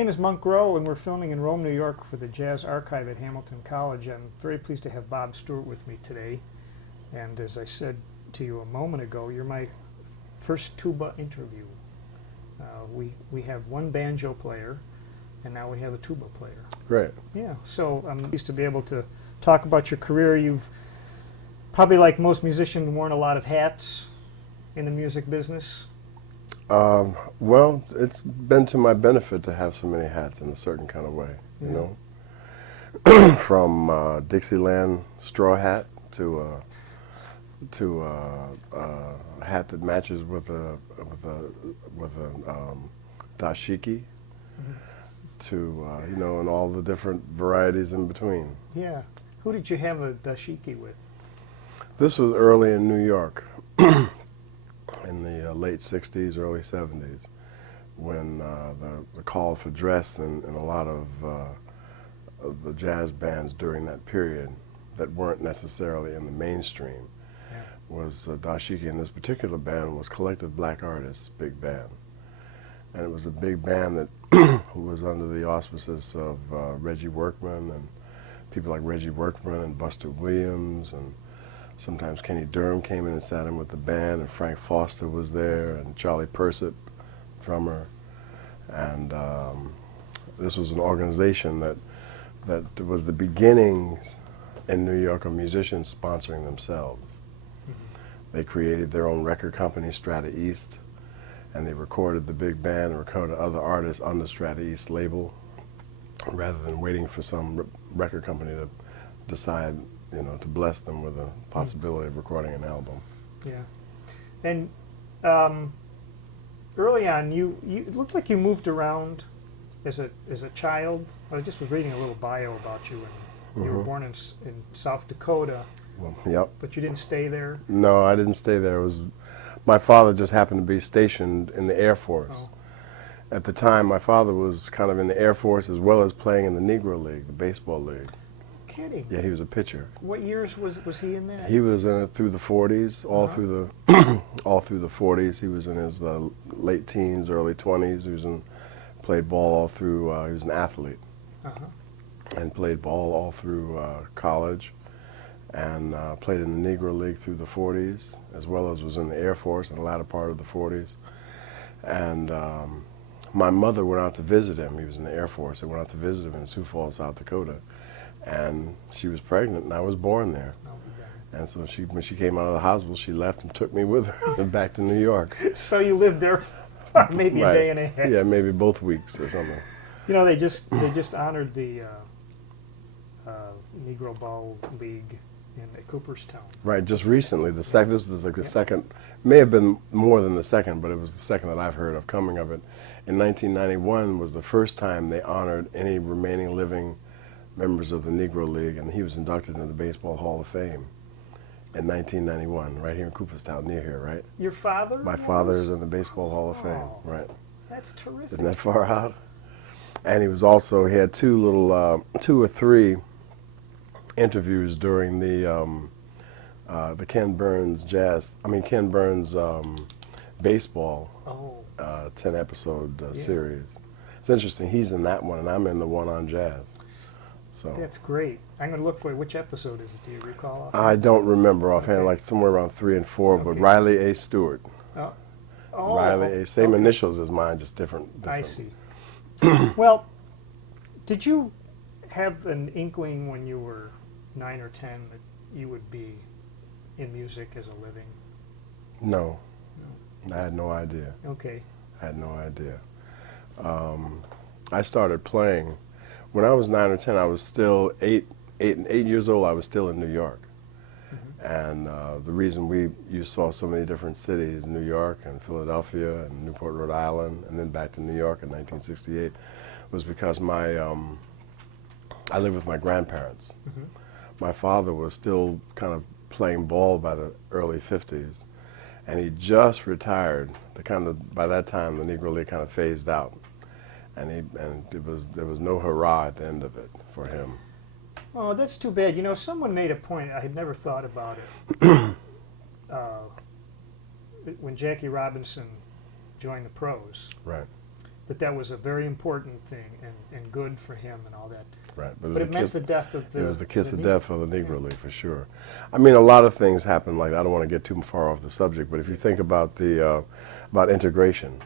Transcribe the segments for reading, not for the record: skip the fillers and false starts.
My name is Monk Rowe, and we're filming in Rome, New York for the Jazz Archive at Hamilton College. I'm very pleased to have Bob Stewart with me today. And as I said to you a moment ago, you're my first tuba interview. We have one banjo player, and now we have a tuba player. Great. Yeah, so I'm pleased to be able to talk about your career. You've probably, like most musicians, worn a lot of hats in the music business. Well, it's been to my benefit to have so many hats in a certain kind of way, you know, from Dixieland straw hat to a hat that matches with a Dashiki, to you know, and all the different varieties in between. Yeah. Who did you have a Dashiki with? This was early in New York. In the late 60s, early 70s, when the call for dress in a lot of the jazz bands during that period that weren't necessarily in the mainstream was Dashiki. And this particular band was Collective Black Artists Big Band. And it was a big band that who was under the auspices of Reggie Workman and people like Reggie Workman and Buster Williams, and sometimes Kenny Durham came in and sat in with the band, and Frank Foster was there, and Charlie Persip, drummer. And this was an organization that was the beginnings in New York of musicians sponsoring themselves. They created their own record company, Strata East, and they recorded the big band and recorded other artists on the Strata East label, rather than waiting for some record company to decide, you know, to bless them with the possibility of recording an album. Yeah. And early on, it looked like you moved around as a child. I just was reading a little bio about you, and you were born in South Dakota. Well, yep. But you didn't stay there? No, I didn't stay there. It was, my father just happened to be stationed in the Air Force. Oh. At the time, my father was kind of in the Air Force as well as playing in the Negro League, the baseball league. Kidding. Yeah, he was a pitcher. What years was he in that? He was in it through the 40s, all through the all through the 40s. He was in his late teens, early 20s. He played ball all through. He was an athlete, and played ball all through college, and played in the Negro League through the 40s, as well as was in the Air Force in the latter part of the 40s. And my mother went out to visit him. He was in the Air Force. They went out to visit him in Sioux Falls, South Dakota. And she was pregnant, and I was born there. And so when she came out of the hospital, she left and took me with her back to New York. So you lived there maybe a day and a half. Yeah, maybe both weeks or something. You know, they just honored the Negro Ball League in Cooperstown. Right, just recently. This is like the second, may have been more than the second, but it was the second that I've heard of coming of it. In 1991 was the first time they honored any remaining living members of the Negro League, and he was inducted into the Baseball Hall of Fame in 1991, right here in Cooperstown, near here, right? Your father? My father is in the Baseball Hall of Fame, right? That's terrific. Isn't that far out? And he was also, he had two or three interviews during the Ken Burns baseball 10-episode series. It's interesting, he's in that one, and I'm in the one on jazz. So that's great. I'm going to look for it. Which episode is it? Do you recall offhand? I don't remember offhand, like somewhere around 3 and 4, but Riley A. Stewart. Riley A. Same initials as mine, just different. I see. Well, did you have an inkling when you were 9 or 10 that you would be in music as a living? No. I had no idea. Okay. I had no idea. I started playing when I was 9 or 10. I was still 8 years old. I was still in New York, and the reason you saw so many different cities, New York and Philadelphia and Newport, Rhode Island, and then back to New York in 1968, was because I lived with my grandparents. My father was still kind of playing ball by the early 50s, and he just retired. By that time, the Negro League kind of phased out. And there was no hurrah at the end of it for him. Oh, that's too bad. You know, someone made a point. I had never thought about it. When Jackie Robinson joined the pros, right, but that was a very important thing and good for him and all that. Right, But it meant the death of the... It was the kiss the of Negro. death for the Negro League, for sure. I mean, a lot of things happened. Like, I don't want to get too far off the subject, but if you think about the about integration,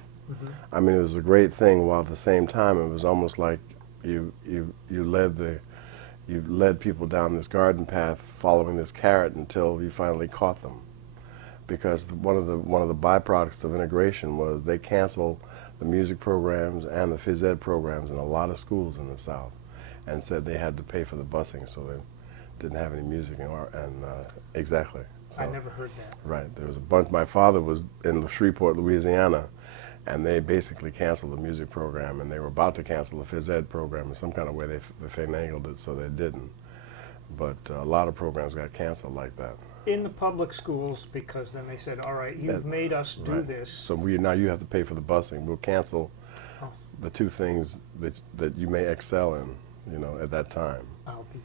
I mean, it was a great thing. While at the same time, it was almost like you led people down this garden path, following this carrot until you finally caught them. Because one of the byproducts of integration was they canceled the music programs and the phys ed programs in a lot of schools in the South, and said they had to pay for the busing, so they didn't have any music and exactly. So, I never heard that. right, there was a bunch. My father was in Shreveport, Louisiana, and they basically canceled the music program, and they were about to cancel the phys ed program in some kind of way. They finagled it so they didn't. But a lot of programs got canceled like that. In the public schools, because then they said, all right, you've made us do Right. this. So now you have to pay for the busing. We'll cancel Oh. the two things that you may excel in, you know, at that time. I'll be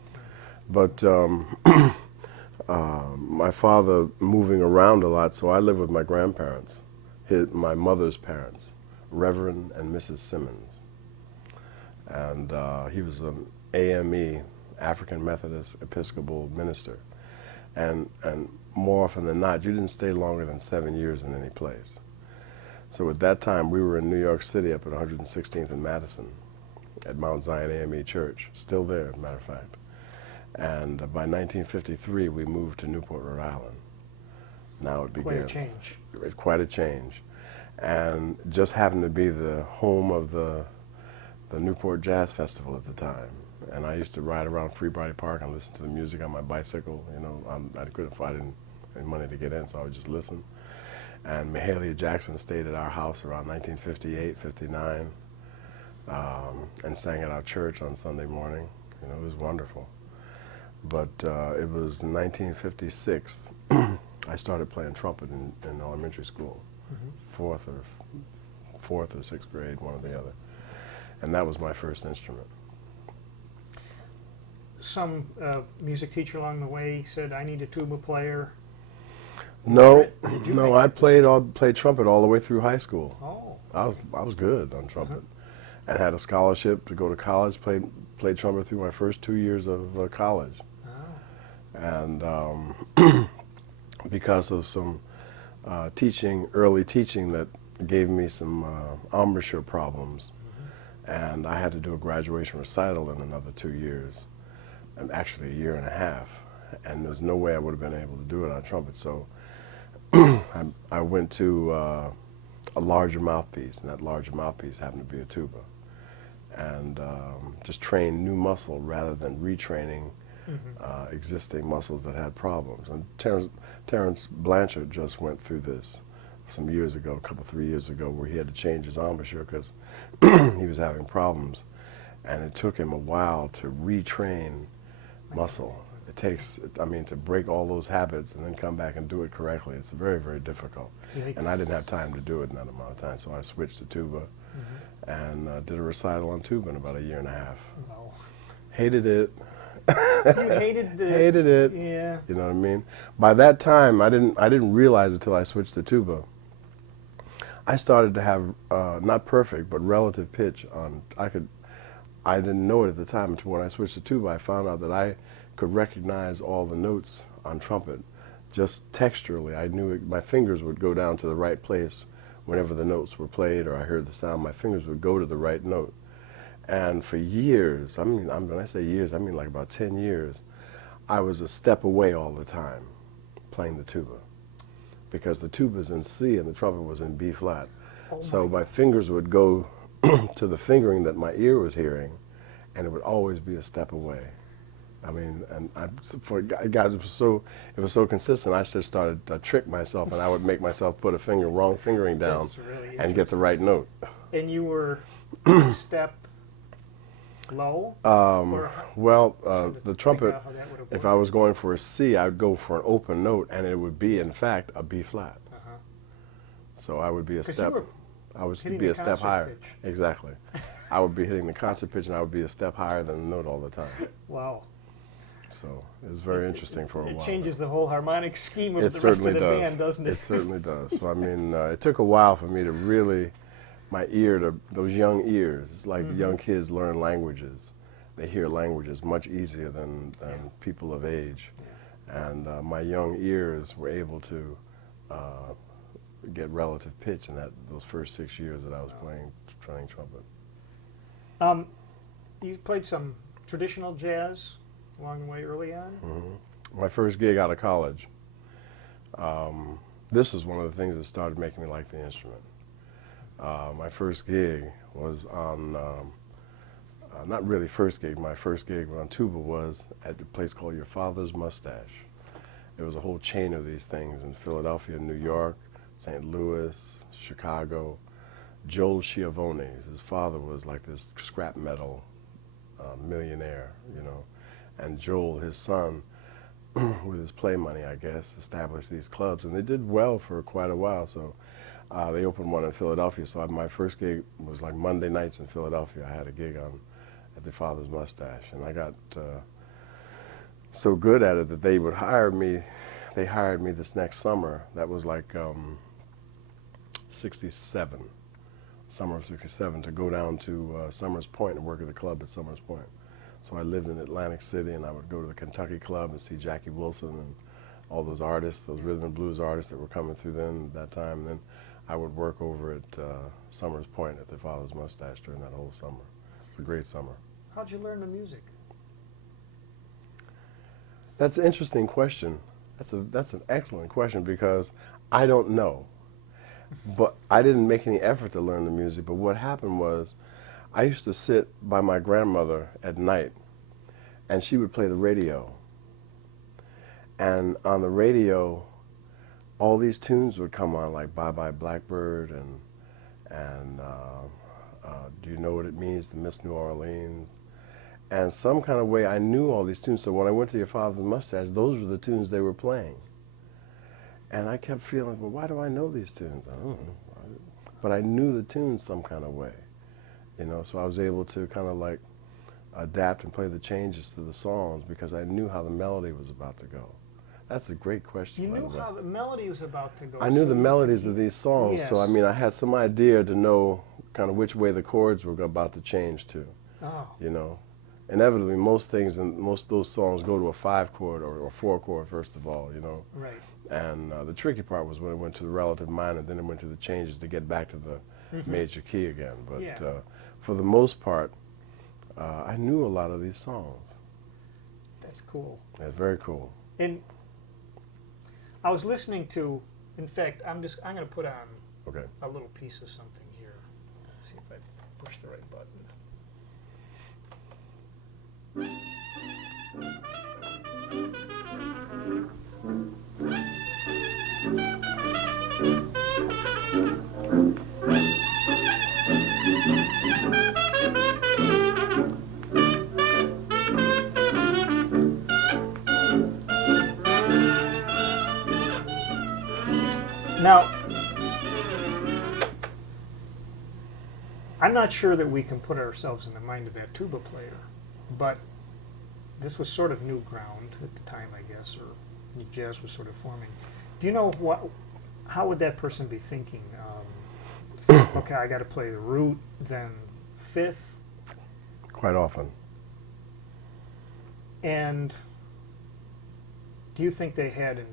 But my father moving around a lot, so I lived with my grandparents, my mother's parents, Reverend and Mrs. Simmons. And he was an AME, African Methodist Episcopal minister. And more often than not, you didn't stay longer than 7 years in any place. So at that time, we were in New York City up at 116th and Madison at Mount Zion AME Church, still there, as a matter of fact. And by 1953, we moved to Newport, Rhode Island. Now it begins. quite a change. It's quite a change. And just happened to be the home of the Newport Jazz Festival at the time. And I used to ride around Free-Body Park and listen to the music on my bicycle. You know, I couldn't find any money to get in, so I would just listen. And Mahalia Jackson stayed at our house around 1958, 59, and sang at our church on Sunday morning. You know, it was wonderful. But it was 1956, I started playing trumpet in elementary school, fourth or sixth grade, one or the other. And that was my first instrument. Some music teacher along the way said, I need a tuba player. No, Did you no, make I that played trumpet all the way through high school. Oh, I was good on trumpet, and had a scholarship to go to college. Played trumpet through my first 2 years of college, and because of some early teaching that gave me some embouchure problems, and I had to do a graduation recital in another 2 years, and actually a year and a half, and there's no way I would have been able to do it on trumpet. So I went to a larger mouthpiece, and that larger mouthpiece happened to be a tuba, and just trained new muscle rather than retraining existing muscles that had problems. And Terrence Blanchard just went through this some years ago, 3 years ago, where he had to change his embouchure because he was having problems, and it took him a while to retrain muscle. It takes, I mean, to break all those habits and then come back and do it correctly. It's very, very difficult. And I didn't have time to do it in that amount of time, so I switched to tuba and did a recital on tuba in about a year and a half. no. Hated it. You hated the... Hated it. Yeah. You know what I mean? By that time, I didn't realize until I switched to tuba. I started to have not perfect, but relative pitch on. I didn't know it at the time until when I switched to tuba. I found out that I could recognize all the notes on trumpet just texturally. I knew my fingers would go down to the right place whenever the notes were played or I heard the sound. My fingers would go to the right note. And for years, I mean, when I say years, I mean like about 10 years, I was a step away all the time playing the tuba, because the tuba's in C and the trumpet was in B flat. Oh So my fingers would go to the fingering that my ear was hearing, and it would always be a step away. I mean, and God, it was so consistent. I just started to trick myself, and I would make myself put wrong fingering down, That's really and get the right note. And you were a step low? Well, Trying to the figure trumpet, out how that would have if worked. I was going for a C, I would go for an open note, and it would be, in fact, a B flat. So I would be a 'Cause step. you were I would hitting be the a step concert higher. pitch. Exactly. I would be hitting the concert pitch, and I would be a step higher than the note all the time. Wow. So it was very interesting for a while. It changes the whole harmonic scheme of It the rest of certainly the does. band, doesn't it? It certainly does. So I mean, it took a while for me to really my ear to those young ears. It's like Mhm. young kids learn languages. They hear languages much easier than Yeah. people of age. Yeah. And my young ears were able to get relative pitch in those first 6 years that I was playing trumpet. You played some traditional jazz along the way early on? My first gig out of college, this is one of the things that started making me like the instrument. My first gig was on, not really first gig, my first gig on tuba was at a place called Your Father's Mustache. There was a whole chain of these things in Philadelphia, New York, St. Louis, Chicago. Joel Schiavone's, his father was like this scrap metal millionaire, you know, and Joel, his son, with his play money, I guess, established these clubs, and they did well for quite a while. So they opened one in Philadelphia. So my first gig was like Monday nights in Philadelphia. I had a gig at the Father's Mustache, and I got so good at it that they would hire me. They hired me this next summer. That was like 67, summer of '67, to go down to Summers Point and work at the club at Summers Point. So I lived in Atlantic City, and I would go to the Kentucky Club and see Jackie Wilson and all those artists, those rhythm and blues artists that were coming through then at that time. And then I would work over at Summers Point at the Father's Mustache during that whole summer. It's a great summer. How'd you learn the music? That's an interesting question. That's an excellent question, because I don't know. But I didn't make any effort to learn the music. But what happened was, I used to sit by my grandmother at night, and she would play the radio. And on the radio, all these tunes would come on, like Bye Bye Blackbird and Do You Know What It Means to Miss New Orleans? And some kind of way I knew all these tunes. So when I went to Your Father's Mustache, those were the tunes they were playing. And I kept feeling, well, why do I know these tunes? I don't know. But I knew the tunes some kind of way, you know, so I was able to kind of like adapt and play the changes to the songs because I knew how the melody was about to go. That's a great question. You knew how the melody was about to go. I knew so the melodies of these songs, yes. so I mean, I had some idea to know kind of which way the chords were about to change to, Oh. you know. Inevitably, most things and most of those songs go to a 5-chord or 4-chord, first of all, you know. Right. And the tricky part was when it went to the relative minor, then it went to the changes to get back to the major key again. But Yeah. For the most part, I knew a lot of these songs. That's cool. That's very cool. And I was listening to, in fact, I'm going to put on Okay. a little piece of something here. Let's see if I push the right button. Now, I'm not sure that we can put ourselves in the mind of that tuba player, but this was sort of new ground at the time, I guess, or jazz was sort of forming. Do you know how would that person be thinking? Okay, I got to play the root, then fifth, Quite often. and do you think they had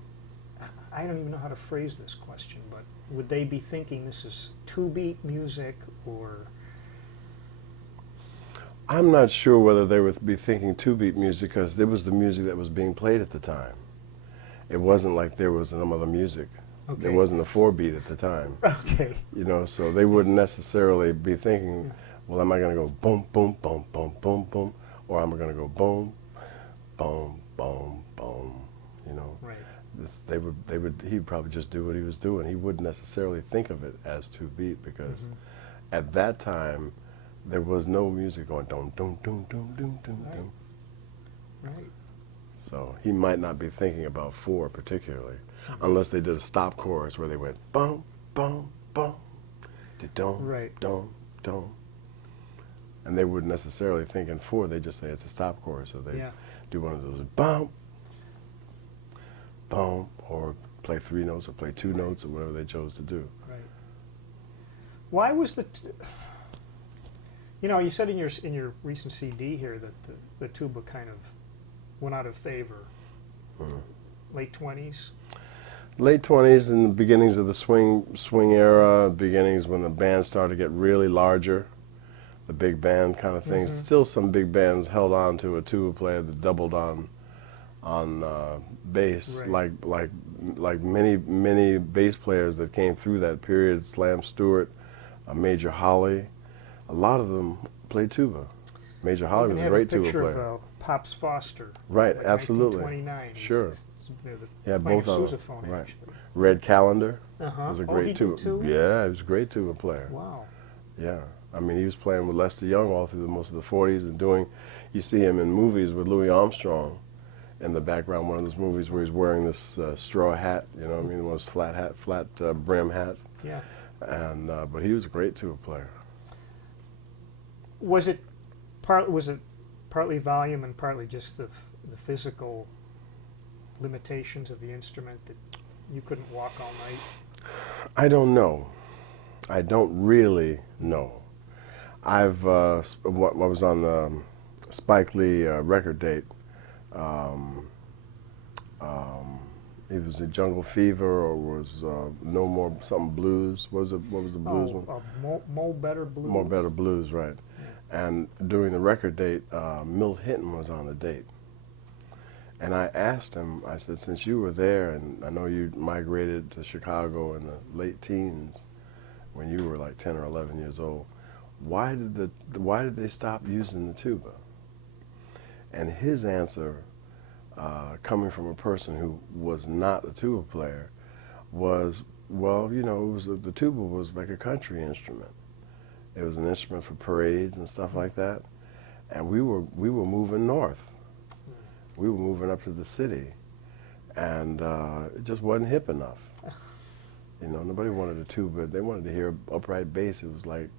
I don't even know how to phrase this question, but would they be thinking this is two-beat music, or? I'm not sure whether they would be thinking 2-beat music, because it was the music that was being played at the time. It wasn't like there was some other music. Okay. There wasn't a 4-beat at the time. Okay. You know, so they wouldn't necessarily be thinking, well, am I going to go boom, boom, boom, boom, boom, boom, or am I going to go boom, boom, boom, boom, you know? Right. He'd probably just do what he was doing. He wouldn't necessarily think of it as 2-beat, because at that time, there was no music going dum, dum, dum, dum, dum, dum, Right. dum. Right. So he might not be thinking about 4 particularly, unless they did a stop chorus where they went bum, bum, bum, dum, Right. dum, dum. And they wouldn't necessarily think in 4, they just say it's a stop chorus. So they Yeah. do one of those bum, bum, or play 3 notes or play 2 notes or whatever they chose to do. Right. Why was you know, you said in your recent CD here that the tuba kind of went out of favor. Late 20s. Late 20s and the beginnings of the swing era, beginnings when the band started to get really larger, the big band kind of things. Still some big bands held on to a tuba player that doubled on bass, Right. like many bass players that came through that period, Slam Stewart, Major Holly, a lot of them played tuba. Major Holly was a great tuba player. I have a picture of Pops Foster. Right, like absolutely. 1929. Sure. Yeah, playing both of sousaphone, them. Right. actually. Red Calendar Uh-huh. was a Oh, great he tuba. did too? Yeah, he was a great tuba player. Wow. Yeah, I mean he was playing with Lester Young all through most of the 40s and doing. You see him in movies with Louis Armstrong in the background. One of those movies where he's wearing this straw hat. You know what I mean? One of those flat brim hats. Yeah. And but he was a great tuba player. Was it partly volume and partly just the physical limitations of the instrument that you couldn't walk all night? I don't know. I don't really know. I've what was on the Spike Lee record date. It was a Jungle Fever or was No More something Blues. What was the blues one? Mo Better Blues. More Better Blues, right. Yeah. And during the record date, Milt Hinton was on the date. And I asked him, I said, since you were there, and I know you migrated to Chicago in the late teens, when you were like 10 or 11 years old, why did they stop using the tuba? And his answer, coming from a person who was not a tuba player, was, well, you know, the tuba was like a country instrument. It was an instrument for parades and stuff like that, and we were moving north. We were moving up to the city, and it just wasn't hip enough. You know, nobody wanted a tuba. They wanted to hear upright bass. It was like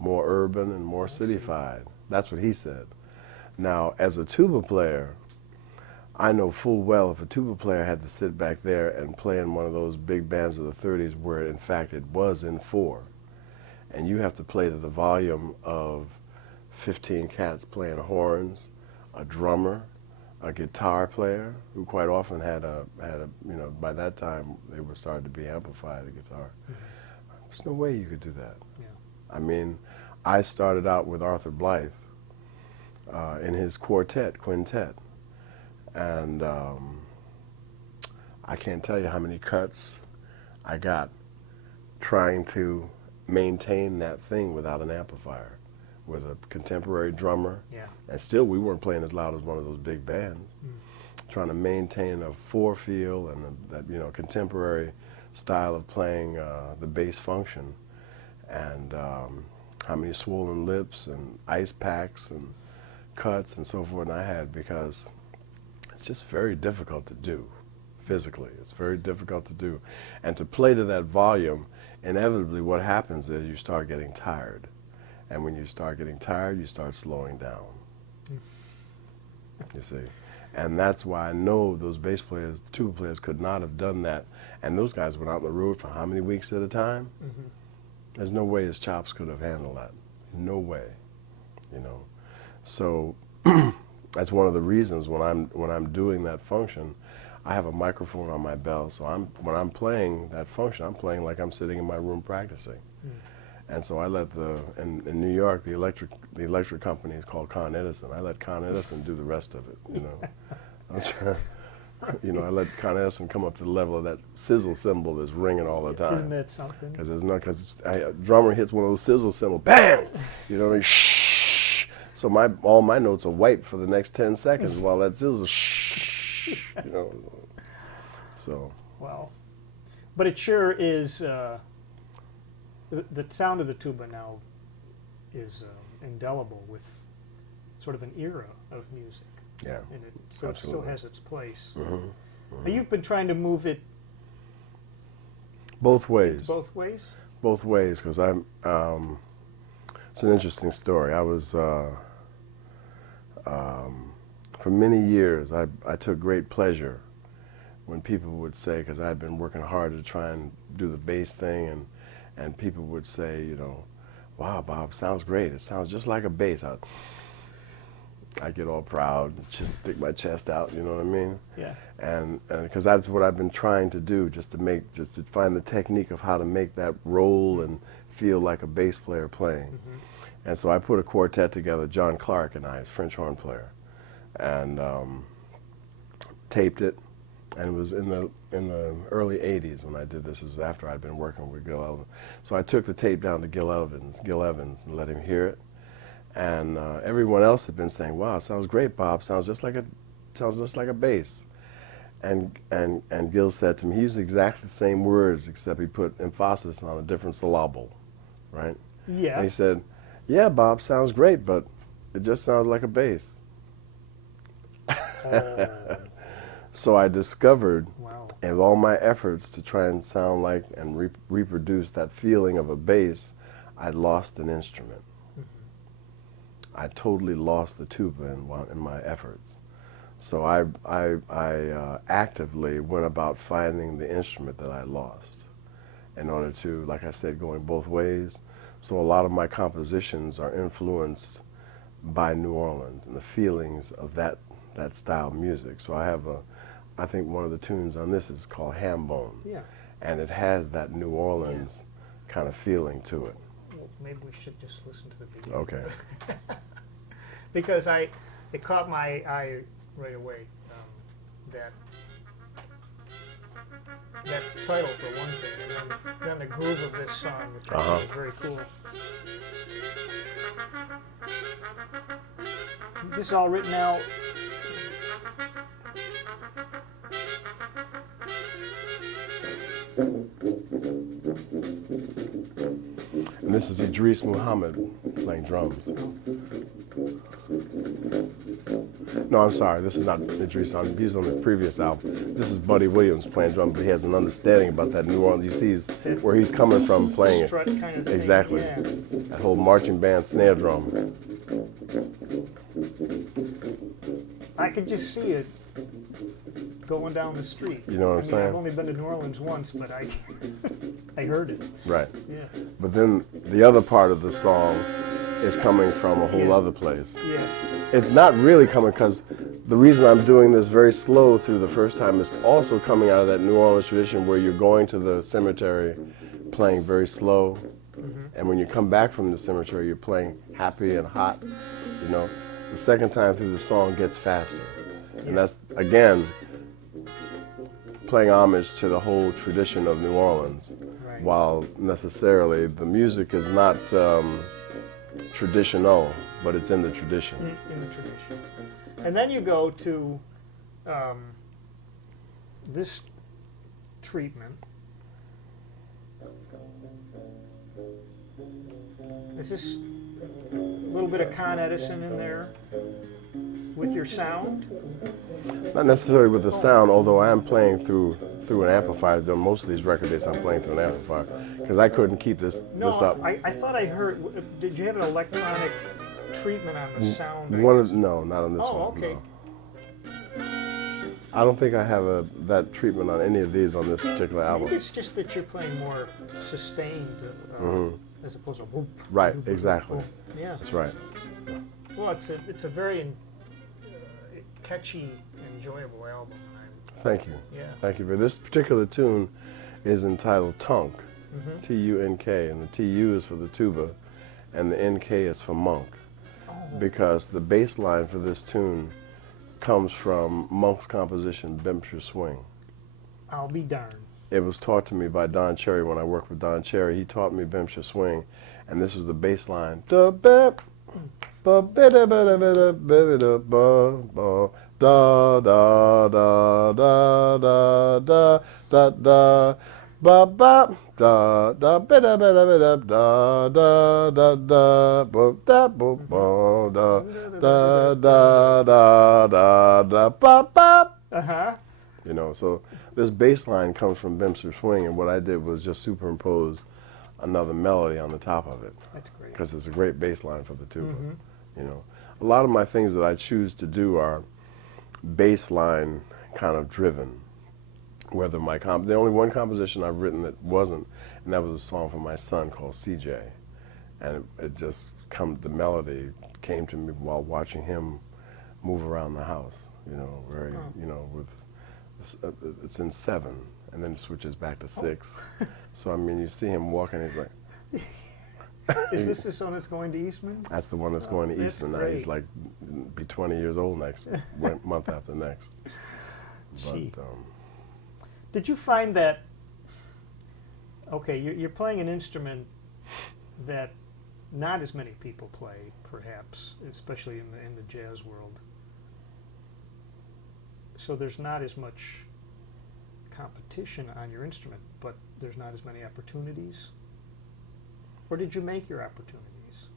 more urban and more cityfied. That's what he said. Now, as a tuba player, I know full well if a tuba player had to sit back there and play in one of those big bands of the 30s where, in fact, it was in 4, and you have to play to the volume of 15 cats playing horns, a drummer, a guitar player who quite often had a you know, by that time they were starting to be amplified, the guitar. There's no way you could do that. Yeah. I mean, I started out with Arthur Blythe in his quintet, and I can't tell you how many cuts I got trying to maintain that thing without an amplifier, with a contemporary drummer. Yeah. And still we weren't playing as loud as one of those big bands. Trying to maintain a 4 feel and that, you know, contemporary style of playing the bass function, and how many swollen lips and ice packs and cuts and so forth I had, because it's just very difficult to do physically. It's very difficult to do, and to play to that volume, inevitably what happens is you start getting tired, and when you start getting tired you start slowing down. You see, and that's why I know those bass players, the tuba players, could not have done that, and those guys went out on the road for how many weeks at a time? There's no way his chops could have handled that. No way, you know. So that's one of the reasons when I'm doing that function, I have a microphone on my belt. So when I'm playing that function, I'm playing like I'm sitting in my room practicing. And so I let in New York, the electric company is called Con Edison. I let Con Edison do the rest of it, you know. You know, I let Con Edison come up to the level of that sizzle cymbal that's ringing all the time. Isn't that something? Because a drummer hits one of those sizzle cymbals, bang! You know what I mean? Shh. So all my notes are wiped for the next 10 seconds while that sizzle, shh, you know. So. Well, but it sure is. The sound of the tuba now is indelible with sort of an era of music. Yeah. And it still Absolutely. has its place. Now, you've been trying to move it both ways. both ways? Both ways, because it's an interesting story. I was, for many years, I took great pleasure when people would say, because I had been working hard to try and do the bass thing and people would say, you know, wow, Bob, sounds great. It sounds just like a bass. I get all proud, just stick my chest out, you know what I mean? Yeah. And because that's what I've been trying to do, just to find the technique of how to make that roll and feel like a bass player playing. Mm-hmm. And so I put a quartet together, John Clark and I, French horn player, and taped it. And it was in the early '80s when I did this. It was after I'd been working with Gil Evans. So I took the tape down to Gil Evans, and let him hear it. And everyone else had been saying, "Wow, sounds great, Bob. Sounds just like a bass." And Gil said to me, he used exactly the same words, except he put emphasis on a different syllable, right? Yeah. And he said, "Yeah, Bob, sounds great, but it just sounds like a bass." So I discovered, Wow. in all my efforts to try and sound like and reproduce that feeling of a bass, I'd lost an instrument. Mm-hmm. I totally lost the tuba in my efforts. So I actively went about finding the instrument that I lost in order to, like I said, going both ways. So a lot of my compositions are influenced by New Orleans and the feelings of that style of music. So I think one of the tunes on this is called Ham Bone. Yeah. And it has that New Orleans kind of feeling to it. Well, maybe we should just listen to the beginning. Okay. Because it caught my eye right away. That title for one thing, and then the groove of this song, which I think is very cool. This is all written out. And this is Idris Muhammad playing drums. No, I'm sorry, this is not Idris. He's on the previous album. This is Buddy Williams playing drums, but he has an understanding about that New Orleans. You see where he's coming from playing it. Strut kind of thing. Exactly. Yeah. That whole marching band snare drum. I could just see it going down the street. You know what I'm saying? I've only been to New Orleans once, but I heard it. Right. Yeah. But then the other part of the song is coming from a whole other place. Yeah. It's not really coming, because the reason I'm doing this very slow through the first time is also coming out of that New Orleans tradition where you're going to the cemetery playing very slow, and when you come back from the cemetery you're playing happy and hot, you know. The second time through the song gets faster. And that's, again, playing homage to the whole tradition of New Orleans, Right. while necessarily the music is not traditional, but it's in the tradition. In the tradition. And then you go to this treatment. Is this a little bit of Con Edison in there with your sound? Not necessarily with the sound, although I am playing through an amplifier. Though most of these record dates I'm playing through an amplifier, because I couldn't keep this up. I thought I heard. Did you have an electronic treatment on the sound? No, not on this one. Oh, okay. No. I don't think I have that treatment on any of these on this particular album. Maybe it's just that you're playing more sustained as opposed to whoop. Right, whoop, exactly. whoop. Yeah. That's right. Well, it's a very catchy, enjoyable album. Thank you. Yeah. Thank you. This particular tune is entitled Tunk, T-U-N-K, and the T-U is for the tuba, and the N-K is for monk, because the bass line for this tune comes from Monk's composition, Bempshire Swing. I'll be darned. It was taught to me by Don Cherry when I worked with Don Cherry. He taught me Bempshire Swing, and this was the bass line. Da bep, ba ba da ba da ba da ba da ba ba da da da da da da da da ba ba da da ba da ba da ba da da da da ba da ba ba da da da da da da ba ba. You know, so this bass line comes from Bempshire Swing, and what I did was just superimpose another melody on the top of it. That's great. Because it's a great bass line for the tuba. You know, a lot of my things that I choose to do are bass line kind of driven. whether the only one composition I've written that wasn't, and that was a song for my son called CJ, and it just the melody came to me while watching him move around the house, very, with, it's in 7, and then it switches back to 6. So, I mean, you see him walking, he's like... Is this the song that's going to Eastman? That's the one that's going to Eastman now. He's like, be 20 years old next month after next. Gee. But, did you find that, okay, you're playing an instrument that not as many people play, perhaps, especially in the jazz world. So there's not as much competition on your instrument, but there's not as many opportunities? Or did you make your opportunities?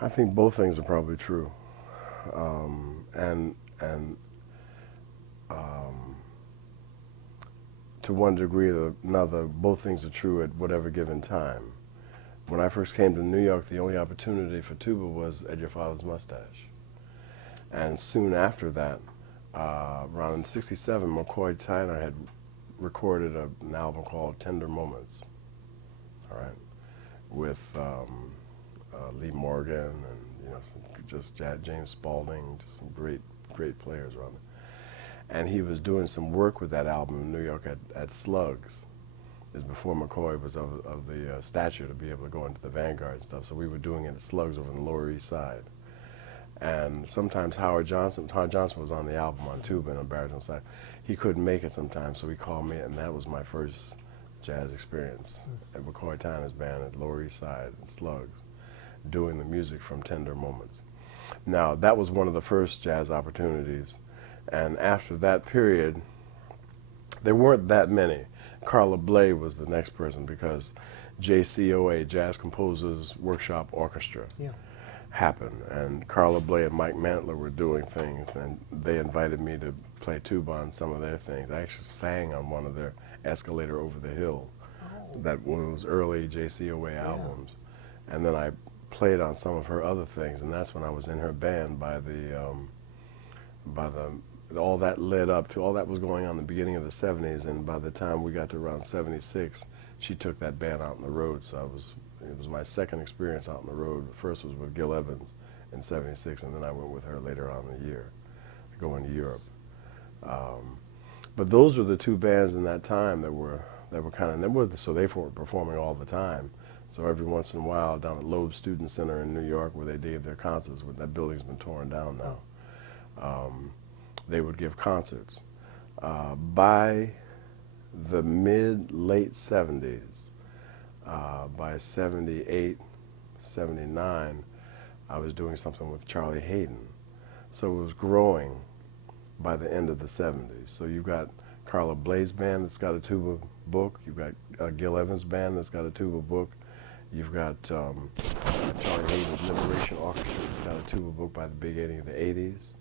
I think both things are probably true. To one degree or another, both things are true at whatever given time. When I first came to New York, the only opportunity for tuba was At Your Father's Mustache. And soon after that, around '67, McCoy Tyner had recorded an album called Tender Moments, all right, with Lee Morgan and just James Spaulding, just some great players around it. And he was doing some work with that album in New York at Slugs. It was before McCoy was of the stature to be able to go into the Vanguard and stuff. So we were doing it at Slugs over on the Lower East Side. And sometimes Howard Johnson was on the album on tuba and on baritone side. He couldn't make it sometimes, so he called me, and that was my first jazz experience at McCoy Tyner's band at Lower East Side and Slugs, doing the music from Tender Moments. Now, that was one of the first jazz opportunities, and after that period, there weren't that many. Carla Bley was the next person because JCOA, Jazz Composers Workshop Orchestra, happened, and Carla Bley and Mike Mantler were doing things, and they invited me to play tuba on some of their things. I actually sang on one of their Escalator Over the Hill, that one of those early JCOA albums, and then I played on some of her other things, and that's when I was in her band all that led up to, all that was going on in the beginning of the 70s, and by the time we got to around 76, she took that band out on the road, so it was my second experience out on the road. The first was with Gil Evans in 76, and then I went with her later on in the year, going to Europe. But those were the two bands in that time that were kind of, so they were performing all the time. So every once in a while down at Loeb Student Center in New York, where they gave their concerts, where that building's been torn down now, they would give concerts. By the late 70s, by 78, 79, I was doing something with Charlie Hagen. So it was growing by the end of the 70s. So you've got Carla Bley's band that's got a tuba book. You've got Gil Evans' band that's got a tuba book. You've got Charlie Hagen's Liberation Orchestra that's got a tuba book by the beginning of the 80s.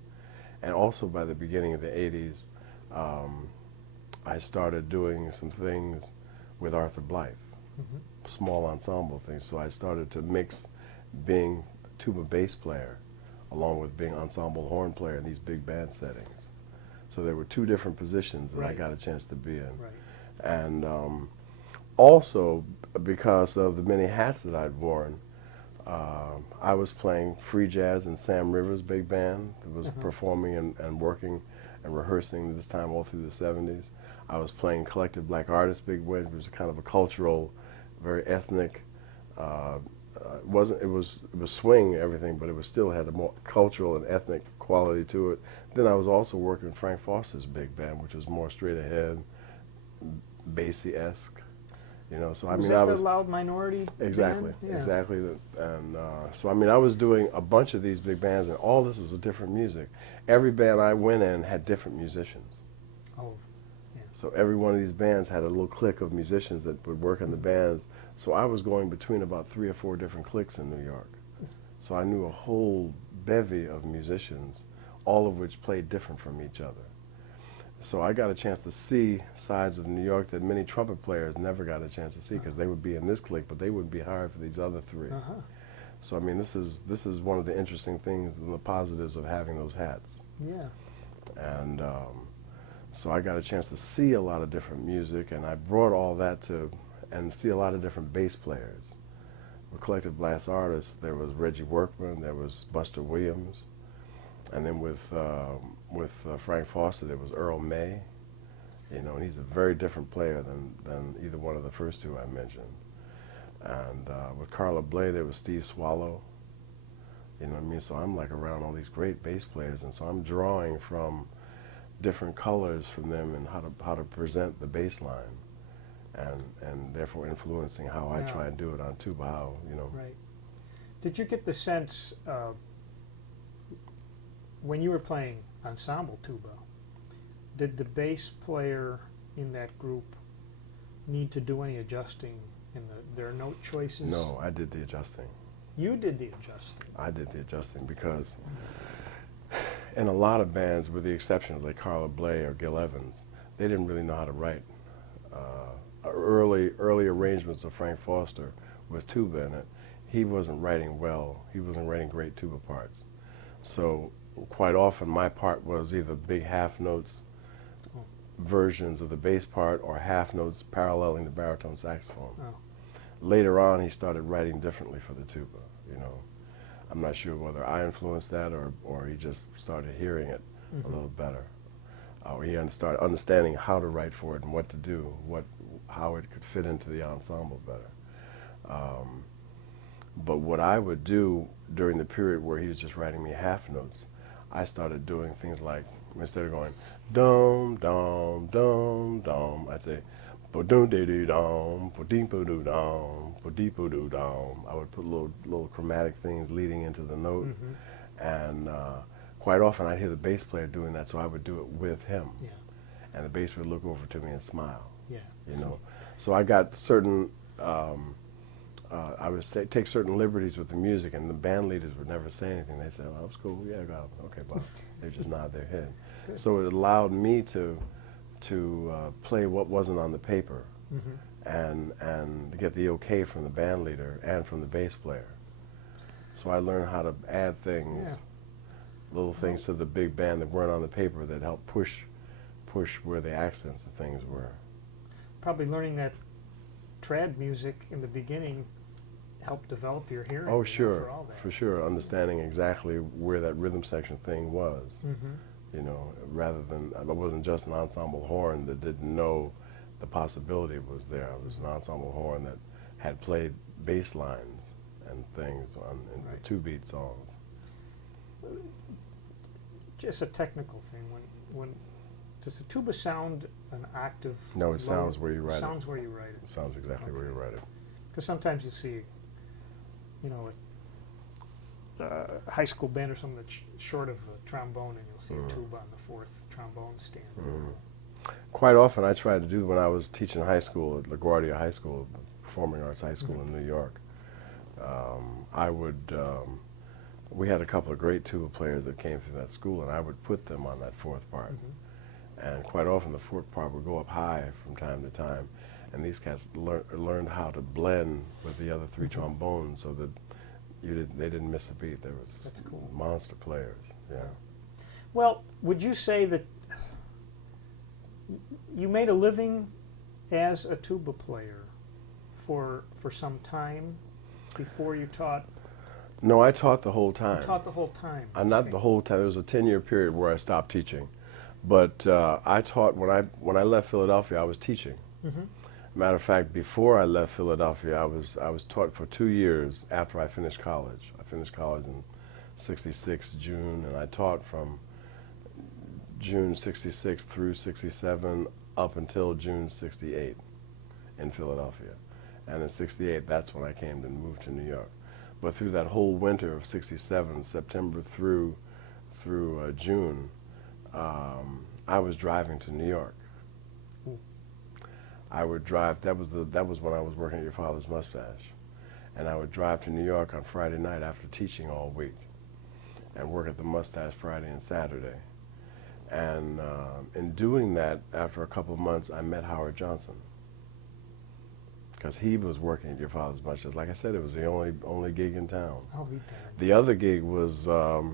And also by the beginning of the 80s, I started doing some things with Arthur Blythe, small ensemble things. So I started to mix being tuba bass player along with being ensemble horn player in these big band settings. So there were two different positions that I got a chance to be in. And also because of the many hats that I'd worn, I was playing free jazz in Sam Rivers' big band that was performing and working and rehearsing this time all through the 70s. I was playing Collective Black Artists big band, which was kind of a cultural, very ethnic. It was swing everything, but it still had a more cultural and ethnic quality to it. Then I was also working Frank Foster's big band, which was more straight ahead, bassy-esque. So I mean, I was the Loud Minority exactly, band? exactly, and so I mean, I was doing a bunch of these big bands, and all this was a different music. Every band I went in had different musicians. So every one of these bands had a little clique of musicians that would work in the bands. So I was going between about 3 or 4 different cliques in New York. So I knew a whole bevy of musicians, all of which played different from each other. So I got a chance to see sides of New York that many trumpet players never got a chance to see, because they would be in this clique, but they wouldn't be hired for these other 3. So I mean, this is one of the interesting things and the positives of having those hats. And So I got a chance to see a lot of different music, and I brought all that to, and see a lot of different bass players. With Collective Blast artists, there was Reggie Workman, there was Buster Williams, and then with Frank Foster, there was Earl May. You know, and he's a very different player than either one of the first two I mentioned. And with Carla Bley, there was Steve Swallow. You know what I mean? So I'm like around all these great bass players, and so I'm drawing from different colors from them and how to present the bass line, and therefore influencing how I try and do it on tuba. How, you know. Right. Did you get the sense when you were playing ensemble tuba, did the bass player in that group need to do any adjusting in their note choices? No, I did the adjusting. You did the adjusting. I did the adjusting because in a lot of bands, with the exceptions like Carla Bley or Gil Evans, they didn't really know how to write. Early arrangements of Frank Foster with tuba in it, he wasn't writing well. He wasn't writing great tuba parts. So quite often my part was either big half notes versions of the bass part or half notes paralleling the baritone saxophone. Oh. Later on, he started writing differently for the tuba, you know. I'm not sure whether I influenced that or he just started hearing it a little better. Or he started understanding how to write for it and what to do, how it could fit into the ensemble better. But what I would do during the period where he was just writing me half notes, I started doing things like, instead of going dum dum dum dum, I'd say ba dum dee dee dum, ba dee ba doo dum, ba dee ba doo dum. I would put little chromatic things leading into the note, and quite often I'd hear the bass player doing that, so I would do it with him, and the bass would look over to me and smile. You know, so I got certain. I would take certain liberties with the music, and the band leaders would never say anything. They said, "Oh, that's cool. Yeah, go. Okay, Bob." They just nod their head. So it allowed me to play what wasn't on the paper, and get the okay from the band leader and from the bass player. So I learned how to add things, little things to the big band that weren't on the paper that helped push where the accents and things were. Probably learning that trad music in the beginning helped develop your hearing. Oh, you know, sure, for all that. for sure. Understanding exactly where that rhythm section thing was. You know, rather than, I wasn't just an ensemble horn that didn't know the possibility was there. I was an ensemble horn that had played bass lines and things in the two-beat songs. Just a technical thing. When does the tuba sound an octave? No, it sounds where you write it. Sounds where you write it. It sounds exactly where you write it. Because sometimes you see, you know, a high school band or something that's short of a trombone, and you'll see a tuba on the fourth trombone stand. Quite often I tried to do, when I was teaching high school at LaGuardia High School, Performing Arts High School in New York, I would, we had a couple of great tuba players that came through that school, and I would put them on that fourth part. And quite often the fourth part would go up high from time to time, and these cats learned how to blend with the other three trombones so that they didn't miss a beat. There was That's cool. Monster players, yeah. Well, would you say that you made a living as a tuba player for some time before you taught? No, I taught the whole time. You taught the whole time. Not the whole time. There was a 10-year period where I stopped teaching, but I taught when I left Philadelphia. I was teaching. Matter of fact, before I left Philadelphia, I was taught for 2 years after I finished college. I finished college in '66 June, and I taught from June '66 through '67 up until June '68 in Philadelphia. And in '68, that's when I came to move to New York. But through that whole winter of '67, September through June, I was driving to New York. I would drive. That was when I was working at Your Father's Mustache, and I would drive to New York on Friday night after teaching all week, and work at the Mustache Friday and Saturday. And in doing that, after a couple of months, I met Howard Johnson, because he was working at Your Father's Mustache. Like I said, it was the only gig in town. I'll be there. The other gig was the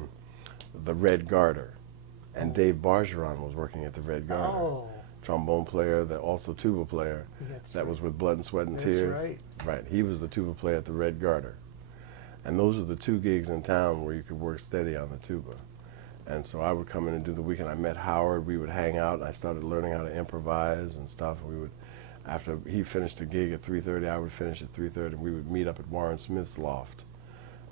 Red Garter. And Dave Bargeron was working at the Red Garter. Oh, Trombone player, that also tuba player, that's that right. was with Blood and Sweat and That's Tears. right. Right. He was the tuba player at the Red Garter. And those are the two gigs in town where you could work steady on the tuba. And so I would come in and do the weekend. I met Howard. We would hang out. And I started learning how to improvise and stuff. We would, after he finished a gig at 3:30, I would finish at 3:30. And we would meet up at Warren Smith's loft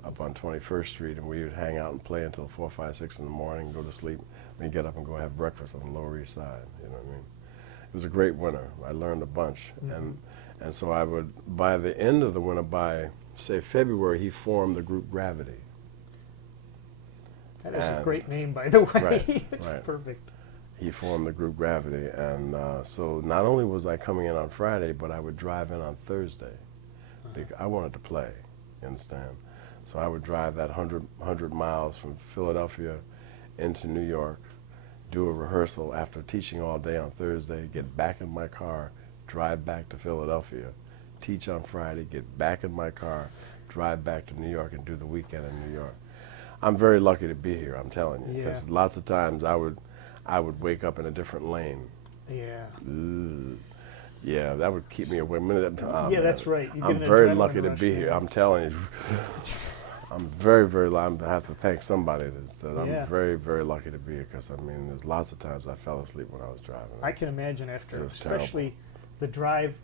up on 21st Street. And we would hang out and play until 4, 5, 6 in the morning, go to sleep. Then get up and go have breakfast on the Lower East Side. You know what I mean? It was a great winter. I learned a bunch. And so I would, by the end of the winter, by say February, he formed the group Gravity. That is a great name, by the way. Right, It's right. perfect. He formed the group Gravity, and so not only was I coming in on Friday, but I would drive in on Thursday. Because I wanted to play, you understand? So I would drive that 100 miles from Philadelphia into New York, do a rehearsal after teaching all day on Thursday, get back in my car, drive back to Philadelphia, teach on Friday, get back in my car, drive back to New York, and do the weekend in New York. I'm very lucky to be here, I'm telling you, because Yeah. lots of times I would wake up in a different lane. Yeah. Ugh. Yeah, that would keep me away. Yeah, that's right. You get I'm an very adrenaline lucky to rush, be yeah. here. I'm telling you. I'm very, very. I have to thank somebody that I'm Yeah. very, very lucky to be here, because I mean, there's lots of times I fell asleep when I was driving. I can imagine after, it was especially the drive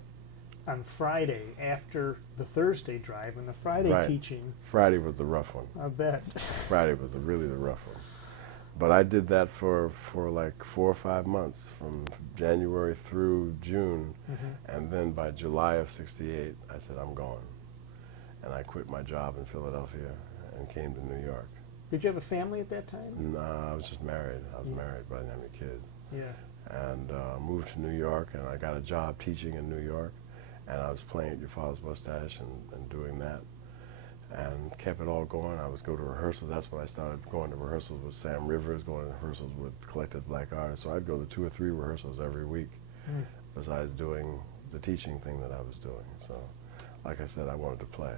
on Friday after the Thursday drive and the Friday Right. teaching. Friday was the rough one. I bet. Friday was really the rough one. But I did that for like 4 or 5 months, from January through June, and then by July of '68, I said I'm going, and I quit my job in Philadelphia and came to New York. Did you have a family at that time? No, I was just married. I was married, but I didn't have any kids. Yeah. And moved to New York, and I got a job teaching in New York, and I was playing at Your Father's Mustache and doing that, and kept it all going. I would go to rehearsals. That's when I started going to rehearsals with Sam Rivers, going to rehearsals with Collective Black Artists. So I'd go to 2 or 3 rehearsals every week, besides doing the teaching thing that I was doing. So, like I said, I wanted to play.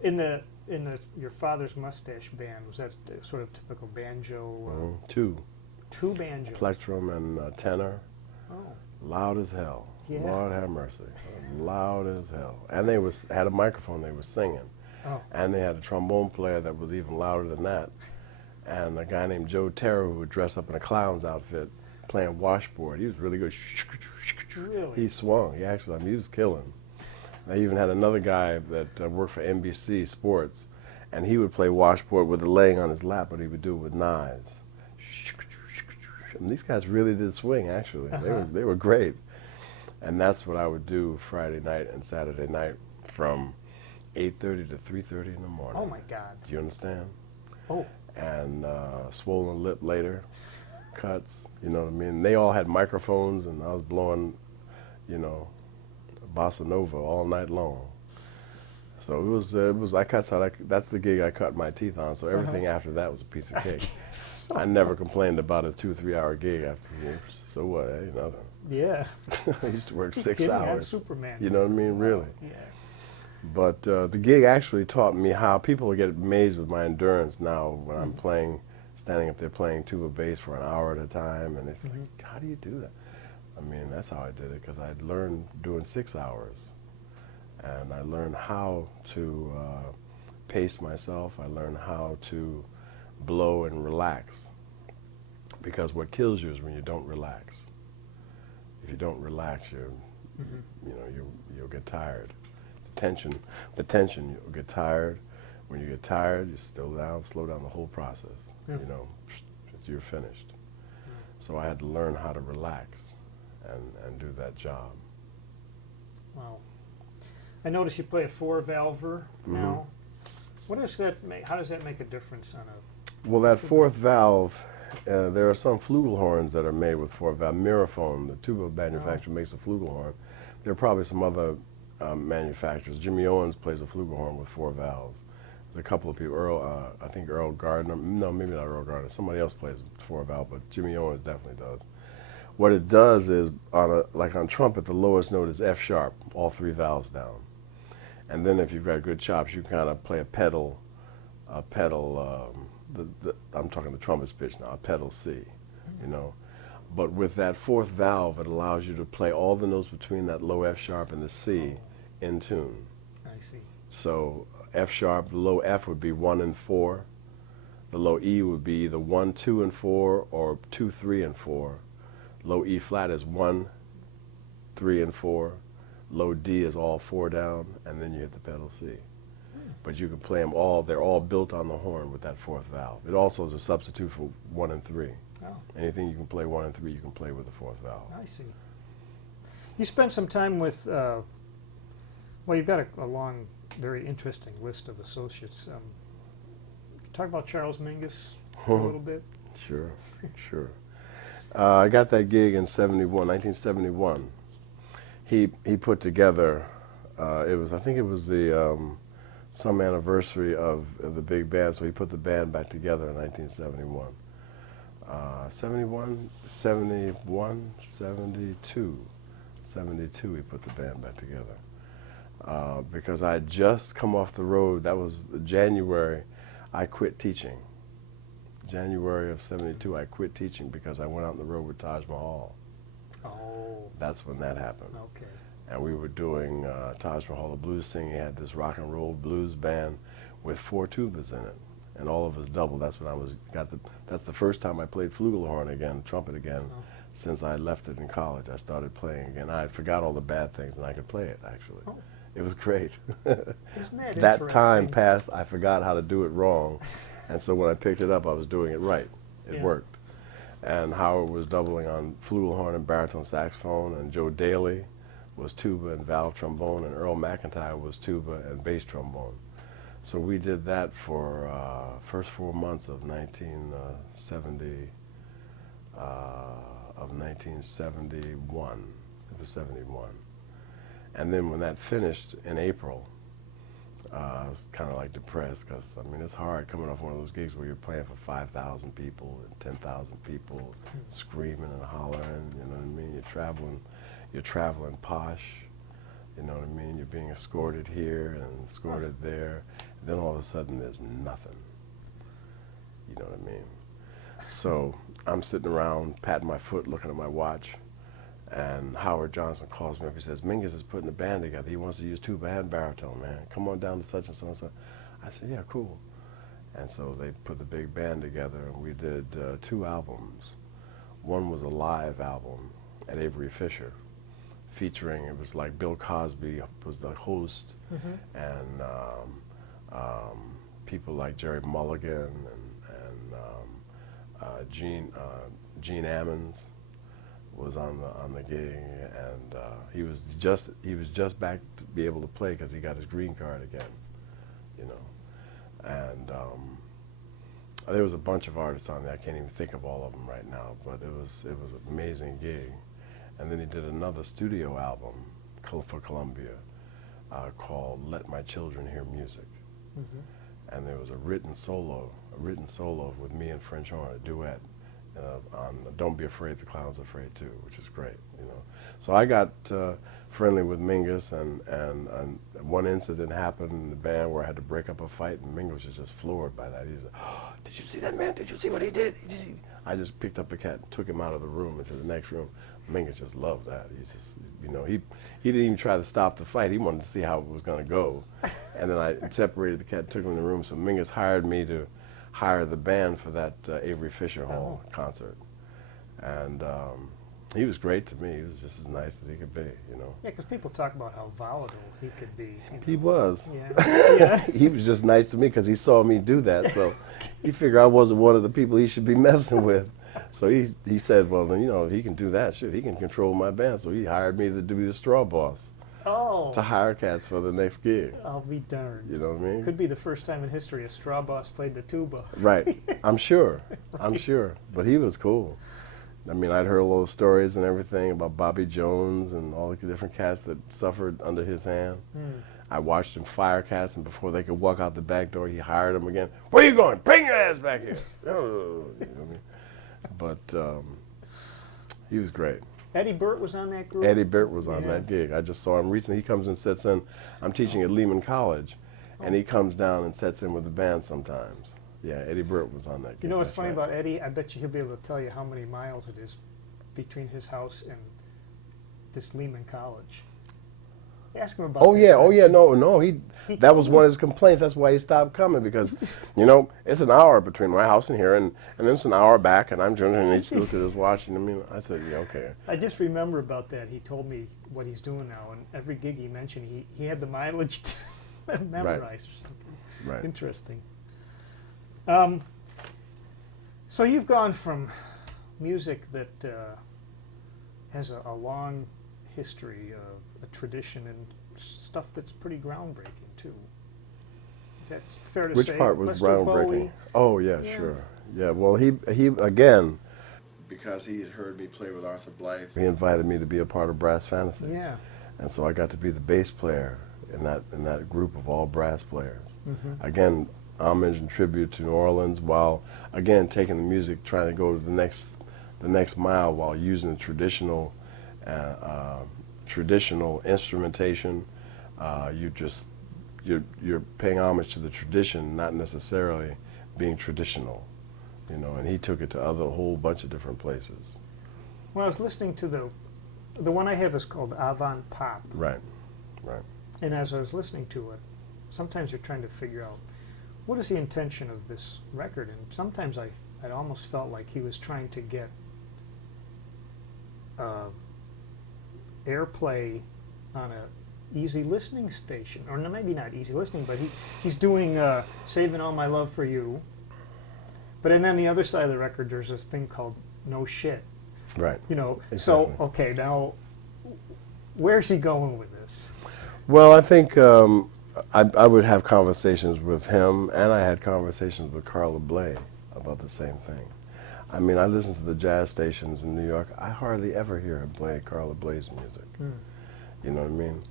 In the your father's mustache band, was that sort of typical banjo? 2, Two banjos. plectrum and tenor, Oh. loud as hell. Yeah. Lord have mercy, loud as hell. And they had a microphone. They were singing. Oh. And they had a trombone player that was even louder than that. And a guy named Joe Terra, who would dress up in a clown's outfit playing washboard. He was really good. Really? He swung. He was killing. They even had another guy that worked for NBC Sports, and he would play washboard with it laying on his lap, but he would do it with knives. And these guys really did swing, actually. They were great. And that's what I would do Friday night and Saturday night from 8:30 to 3:30 in the morning. Oh my God. Do you understand? Oh. And swollen lip later, cuts, you know what I mean? They all had microphones, and I was blowing, bossa nova all night long. So it was. That's the gig I cut my teeth on. So everything after that was a piece of cake. I never complained about a 2 or 3 hour gig after. So what? Ain't nothing. Yeah. I used to work 6 Didn't have hours. Superman. You know what I mean? Really. Yeah. But the gig actually taught me how people get amazed with my endurance now when I'm playing, standing up there playing tuba bass for an hour at a time, and it's like, how do you do that? I mean, that's how I did it, because I'd learned doing 6 hours, and I learned how to pace myself. I learned how to blow and relax, because what kills you is when you don't relax. If you don't relax, you'll get tired. The tension, you'll get tired. When you get tired, you slow down the whole process. You're finished. So I had to learn how to relax and do that job. Wow. I notice you play a 4-valver now. What does that make? How does that make a difference on a? Well, that 4th valve, there are some flugelhorns that are made with 4-valve. Miraphone, the tuba manufacturer, makes a flugelhorn. There are probably some other manufacturers. Jimmy Owens plays a flugelhorn with 4 valves. There's a couple of people. I think Earl Gardner. No, maybe not Earl Gardner. Somebody else plays 4 valve, but Jimmy Owens definitely does. What it does is, like on trumpet, the lowest note is F sharp, all 3 valves down. And then if you've got good chops, you kind of play a pedal. I'm talking the trumpet's pitch now. A pedal C. you know. But with that fourth valve, it allows you to play all the notes between that low F sharp and the C in tune. I see. So F sharp, the low F would be 1 and 4. The low E would be either 1, 2, and 4, or 2, 3, and 4. Low E flat is 1, 3, and 4. Low D is all 4 down, and then you hit the pedal C. But you can play them all, they're all built on the horn with that fourth valve. It also is a substitute for 1 and 3. Oh, Anything you can play 1 and 3, you can play with the fourth valve. I see. You spent some time with, well, you've got a long, very interesting list of associates. Talk about Charles Mingus a little bit. Sure, sure. I got that gig in 1971. He put together, I think it was the some anniversary of the big band, so he put the band back together in 1971. 71, 71, 72. 72 he put the band back together. Because I had just come off the road, that was January, I quit teaching. January of 72 I quit teaching because I went out on the road with Taj Mahal. Oh. That's when that happened. Okay. And we were doing Taj Mahal the Blues Singing. He had this rock and roll blues band with 4 tubas in it, and all of us double. That's when that's the first time I played flugelhorn again, trumpet again, since I left it in college. I started playing again. I forgot all the bad things, and I could play it actually. Oh. It was great. Isn't that That time interesting? passed. I forgot how to do it wrong, and so when I picked it up, I was doing it right. It worked. And Howard was doubling on flugelhorn and baritone saxophone, and Joe Daly was tuba and valve trombone, and Earl McIntyre was tuba and bass trombone. So we did that for first 4 months of 1971. It was 71. And then when that finished in April, I was kind of like depressed because, I mean, it's hard coming off one of those gigs where you're playing for 5,000 people and 10,000 people screaming and hollering, you know what I mean? You're traveling posh, you know what I mean? You're being escorted here and escorted there. And then all of a sudden there's nothing, you know what I mean? So I'm sitting around patting my foot, looking at my watch, and Howard Johnson calls me up. He says, Mingus is putting a band together. He wants to use tuba and baritone, man. Come on down to such and so and so. I said, yeah, cool. And so they put the big band together, and we did 2 albums. One was a live album at Avery Fisher, featuring, it was like Bill Cosby was the host, and people like Jerry Mulligan and Gene Ammons was on the gig, and he was just back to be able to play because he got his green card again, you know. And there was a bunch of artists on there. I can't even think of all of them right now, but it was an amazing gig. And then he did another studio album for Columbia called "Let My Children Hear Music," and there was a written solo with me and French horn, a duet. On Don't Be Afraid, the Clown's Afraid Too, which is great, you know. So I got friendly with Mingus, and one incident happened in the band where I had to break up a fight, and Mingus was just floored by that. He said, oh, did you see that man? Did you see what he did? I just picked up the cat and took him out of the room into the next room. Mingus just loved that. He just, you know, he didn't even try to stop the fight. He wanted to see how it was going to go. And then I separated the cat and took him in the room. So Mingus hired me to hire the band for that Avery Fisher Hall concert. And he was great to me. He was just as nice as he could be, you know. Yeah, because people talk about how volatile he could be. You know. He was. Yeah. He was just nice to me because he saw me do that. So he figured I wasn't one of the people he should be messing with. So he said, well, then, you know, if he can do that, shit, he can control my band. So he hired me to be the straw boss. Oh. To hire cats for the next gig. I'll be darned. You know what I mean? Could be the first time in history a straw boss played the tuba. Right. I'm sure. I'm sure. But he was cool. I mean, I'd heard all the stories and everything about Bobby Jones and all the different cats that suffered under his hand. I watched him fire cats, and before they could walk out the back door, he hired them again. Where you going? Bring your ass back here. You know what I mean? But he was great. Eddie Burt was on that group? Eddie Burt was on that gig. I just saw him recently. He comes and sets in. I'm teaching at Lehman College, and he comes down and sets in with the band sometimes. Yeah, Eddie Burt was on that gig. You know what's that's funny right. about Eddie? I bet you he'll be able to tell you how many miles it is between his house and this Lehman College. Ask him about Oh that. yeah, So oh yeah, no, he that was told one me. of his complaints. That's why he stopped coming because, you know, it's an hour between my house and here, and then it's an hour back, and I'm drinking, and he looked at his watch, and I mean, I said, yeah, okay. I just remember about that. He told me what he's doing now, and every gig he mentioned, he had the mileage memorized or something. Right. Interesting. So you've gone from music that has a long history, a tradition, and stuff that's pretty groundbreaking too. Is that fair to say? Which part was Lester groundbreaking? Bowie? Oh yeah, Yeah. sure. Yeah, well, he again, because he had heard me play with Arthur Blythe, he invited me to be a part of Brass Fantasy. Yeah. And so I got to be the bass player in that group of all brass players. Mm-hmm. Again, homage and tribute to New Orleans, while again taking the music, trying to go to the next mile, while using the traditional instrumentation. You're paying homage to the tradition, not necessarily being traditional, you know. And he took it to a whole bunch of different places. Well, I was listening to the one I have is called Avant Pop. Right, right. And as I was listening to it, sometimes you're trying to figure out what is the intention of this record, and sometimes I almost felt like he was trying to get airplay on a easy listening station, or no, maybe not easy listening, but he's doing Saving All My Love for You. But and then the other side of the record, there's this thing called No Shit. Right. You know, Exactly. so okay, now where's he going with this? Well, I think I would have conversations with him, and I had conversations with Carla Bley about the same thing. I mean, I listen to the jazz stations in New York. I hardly ever hear her play Carla Bley's music. Mm. You know what I mean?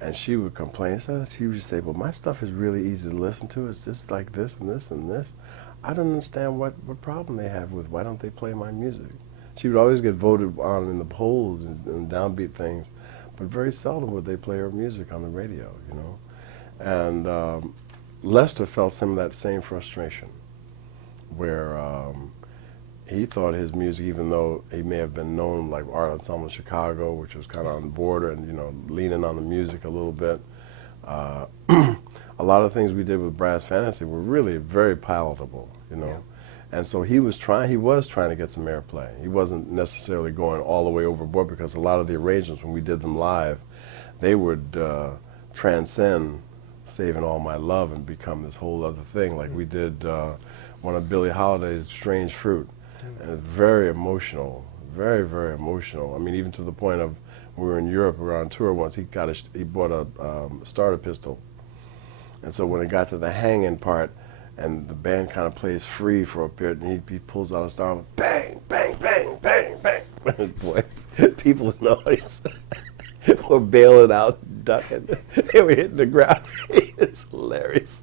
And she would complain. So she would just say, "Well, my stuff is really easy to listen to. It's just like this and this and this. I don't understand what problem they have with why don't they play my music." She would always get voted on in the polls and downbeat things, but very seldom would they play her music on the radio, you know. And Lester felt some of that same frustration, where he thought his music, even though he may have been known like Art Ensemble Chicago, which was kind of on the border and, you know, leaning on the music a little bit, a lot of things we did with Brass Fantasy were really very palatable, you know. Yeah. And so he was trying to get some airplay. He wasn't necessarily going all the way overboard, because a lot of the arrangements when we did them live, they would transcend Saving All My Love and become this whole other thing. Like we did one of Billie Holiday's Strange Fruit, and it's very emotional, very, very emotional. I mean, even to the point of when we were in Europe, we were on tour once, he bought a starter pistol. And so when it got to the hanging part, and the band kind of plays free for a bit, and he pulls out a star, bang, bang, bang, bang, bang. Boy, people in the audience were bailing out, ducking. They were hitting the ground. It's hilarious.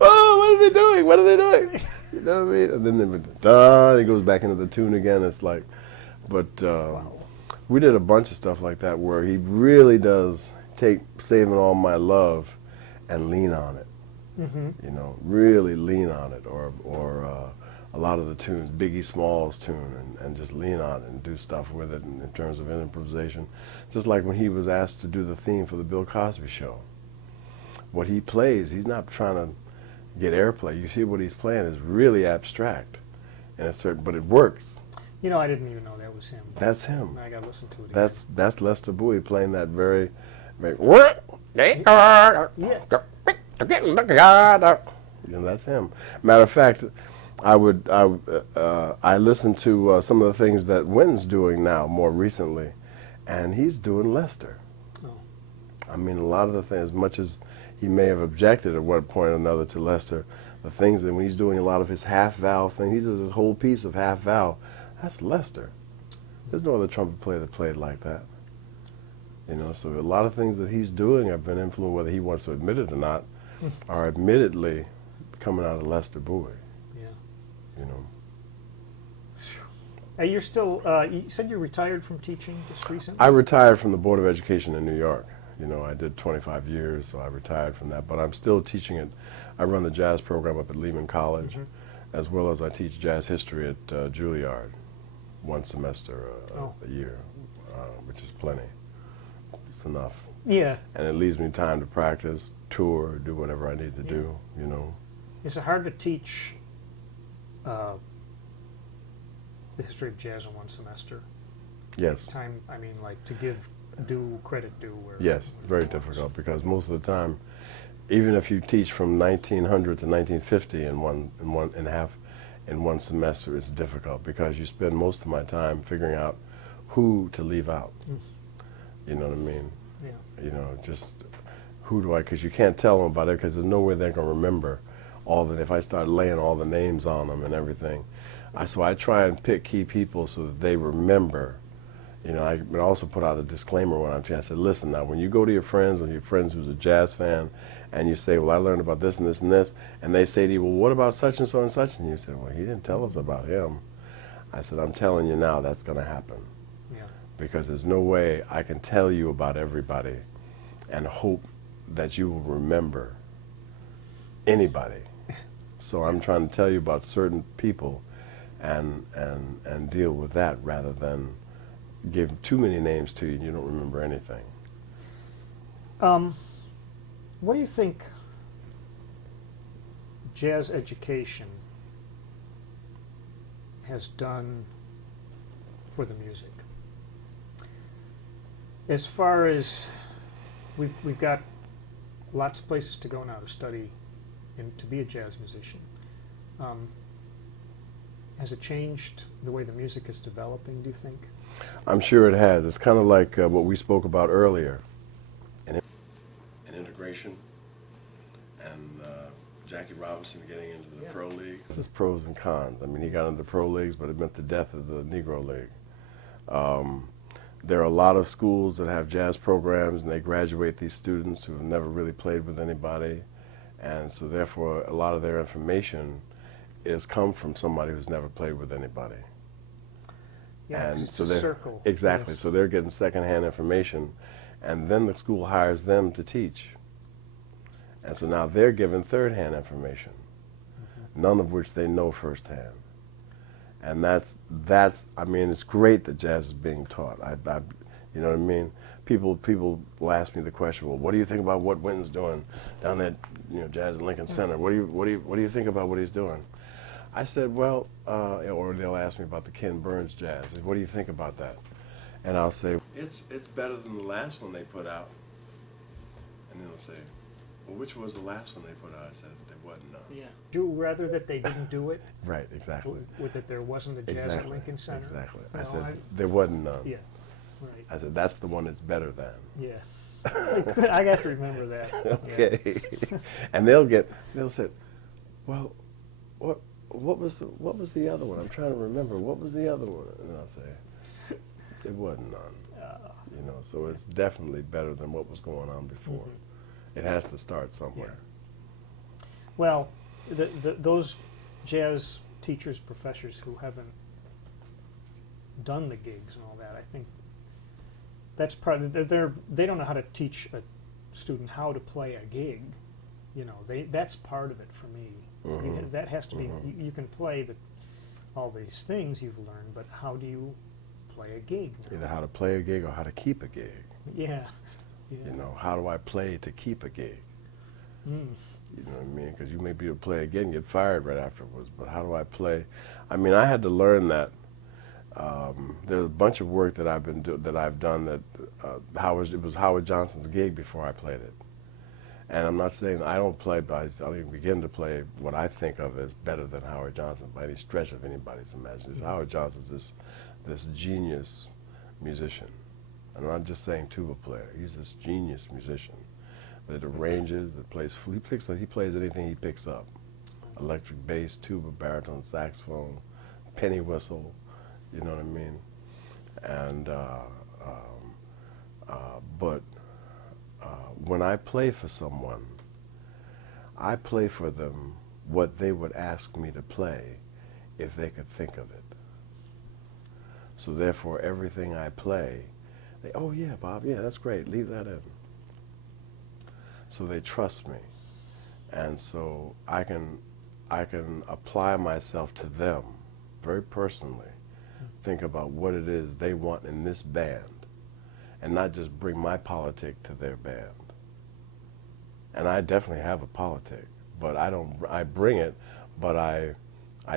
Oh, what are they doing? What are they doing? You know what I mean? And then they went, da, he goes back into the tune again. It's like, but Wow. we did a bunch of stuff like that where he really does take Saving All My Love and lean on it. Mm-hmm. You know, really lean on it, or a lot of the tunes, Biggie Smalls' tune, and just lean on it and do stuff with it in terms of improvisation. Just like when he was asked to do the theme for the Bill Cosby Show. What he plays, he's not trying to get airplay. You see what he's playing is really abstract, and it's certain, but it works. You know, I didn't even know that was him. That's him. I got to listen to it again. That's Lester Bowie playing that very, very. Yeah. You know, that's him. Matter of fact, I listened to some of the things that Wynton's doing now more recently, and he's doing Lester. Oh. I mean, a lot of the things, as much as he may have objected at one point or another to Lester, the things that when he's doing a lot of his half valve thing, he does this whole piece of half valve. That's Lester. There's no other trumpet player that played like that. You know, so a lot of things that he's doing have been influenced, whether he wants to admit it or not, are admittedly coming out of Lester Bowie. Yeah. You know. You're still, you said you retired from teaching just recently? I retired from the Board of Education in New York. You know, I did 25 years, so I retired from that, but I'm still teaching it. I run the jazz program up at Lehman College, as well as I teach jazz history at Juilliard, one semester a year, which is plenty. It's enough. Yeah. And it leaves me time to practice, tour, do whatever I need to do, you know. Is it hard to teach the history of jazz in one semester? Yes. Time, I mean, like to give due credit due. Where Yes, very difficult, because most of the time, even if you teach from 1900 to 1950 in one semester, it's difficult because you spend most of my time figuring out who to leave out. You know what I mean? Yeah. You know, just who do I? Because you can't tell them about it because there's no way they're gonna remember all that. If I start laying all the names on them and everything, so I try and pick key people so that they remember. You know, I would also put out a disclaimer when I'm teaching. I said, listen, now when you go to your friends or your friends who's a jazz fan, and you say, well, I learned about this and this and this, and they say to you, well, what about such and so and such? And you say, well, he didn't tell us about him. I said, I'm telling you now, that's going to happen. Yeah. Because there's no way I can tell you about everybody and hope that you will remember anybody. So I'm trying to tell you about certain people and deal with that rather than give too many names to you and you don't remember anything. What do you think jazz education has done for the music? As far as we've got lots of places to go now to study and to be a jazz musician. Has it changed the way the music is developing, do you think? I'm sure it has. It's kind of like what we spoke about earlier. An integration and Jackie Robinson getting into the pro leagues. There's pros and cons. I mean, he got into the pro leagues, but it meant the death of the Negro League. There are a lot of schools that have jazz programs, and they graduate these students who have never really played with anybody, and so therefore a lot of their information is come from somebody who's never played with anybody. Yeah, And it's so a they're circle. exactly. Yes. So they're getting secondhand information, and then the school hires them to teach. And so now they're given third-hand information, none of which they know firsthand. And that's. I mean, it's great that jazz is being taught. You know what I mean? People will ask me the question, well, what do you think about what Winton's doing down at Jazz at Lincoln Center? What do you think about what he's doing? I said, well, or they'll ask me about the Ken Burns jazz. What do you think about that? And I'll say, it's better than the last one they put out. And then they'll say, well, which was the last one they put out? I said, there wasn't none. Yeah. Do you rather that they didn't do it? Right, exactly. With that there wasn't a jazz at Lincoln Center? Exactly. No, I said, there wasn't none. Yeah, right. I said, that's the one that's better than. Yes. I got to remember that. Okay. And they'll say, well, what was the other one? I'm trying to remember. What was the other one? And I'll say, it wasn't none. So it's definitely better than what was going on before. It has to start somewhere. Yeah. Well, those jazz teachers, professors who haven't done the gigs and all that, I think that's part of they don't know how to teach a student how to play a gig. That's part of it for me. That has to be. You can play all these things you've learned, but how do you play a gig now? Either how to play a gig or how to keep a gig. Yeah. How do I play to keep a gig? You know what I mean? Because you may be able to play a gig and get fired right afterwards, but how do I play? I mean, I had to learn that. There's a bunch of work that I've done that it was Howard Johnson's gig before I played it. And I'm not saying I don't play, but I don't even begin to play what I think of as better than Howard Johnson by any stretch of anybody's imagination. Howard Johnson's this genius musician. I'm not just saying tuba player. He's this genius musician that arranges, that plays. He plays anything he picks up: electric bass, tuba, baritone, saxophone, penny whistle. You know what I mean? And when I play for someone, I play for them what they would ask me to play if they could think of it. So therefore, everything I play, oh yeah, Bob, yeah, that's great, leave that in. so they trust me, and so I can apply myself to them very personally, think about what it is they want in this band, and not just bring my politic to their band. And I definitely have a politic, but I bring it, but I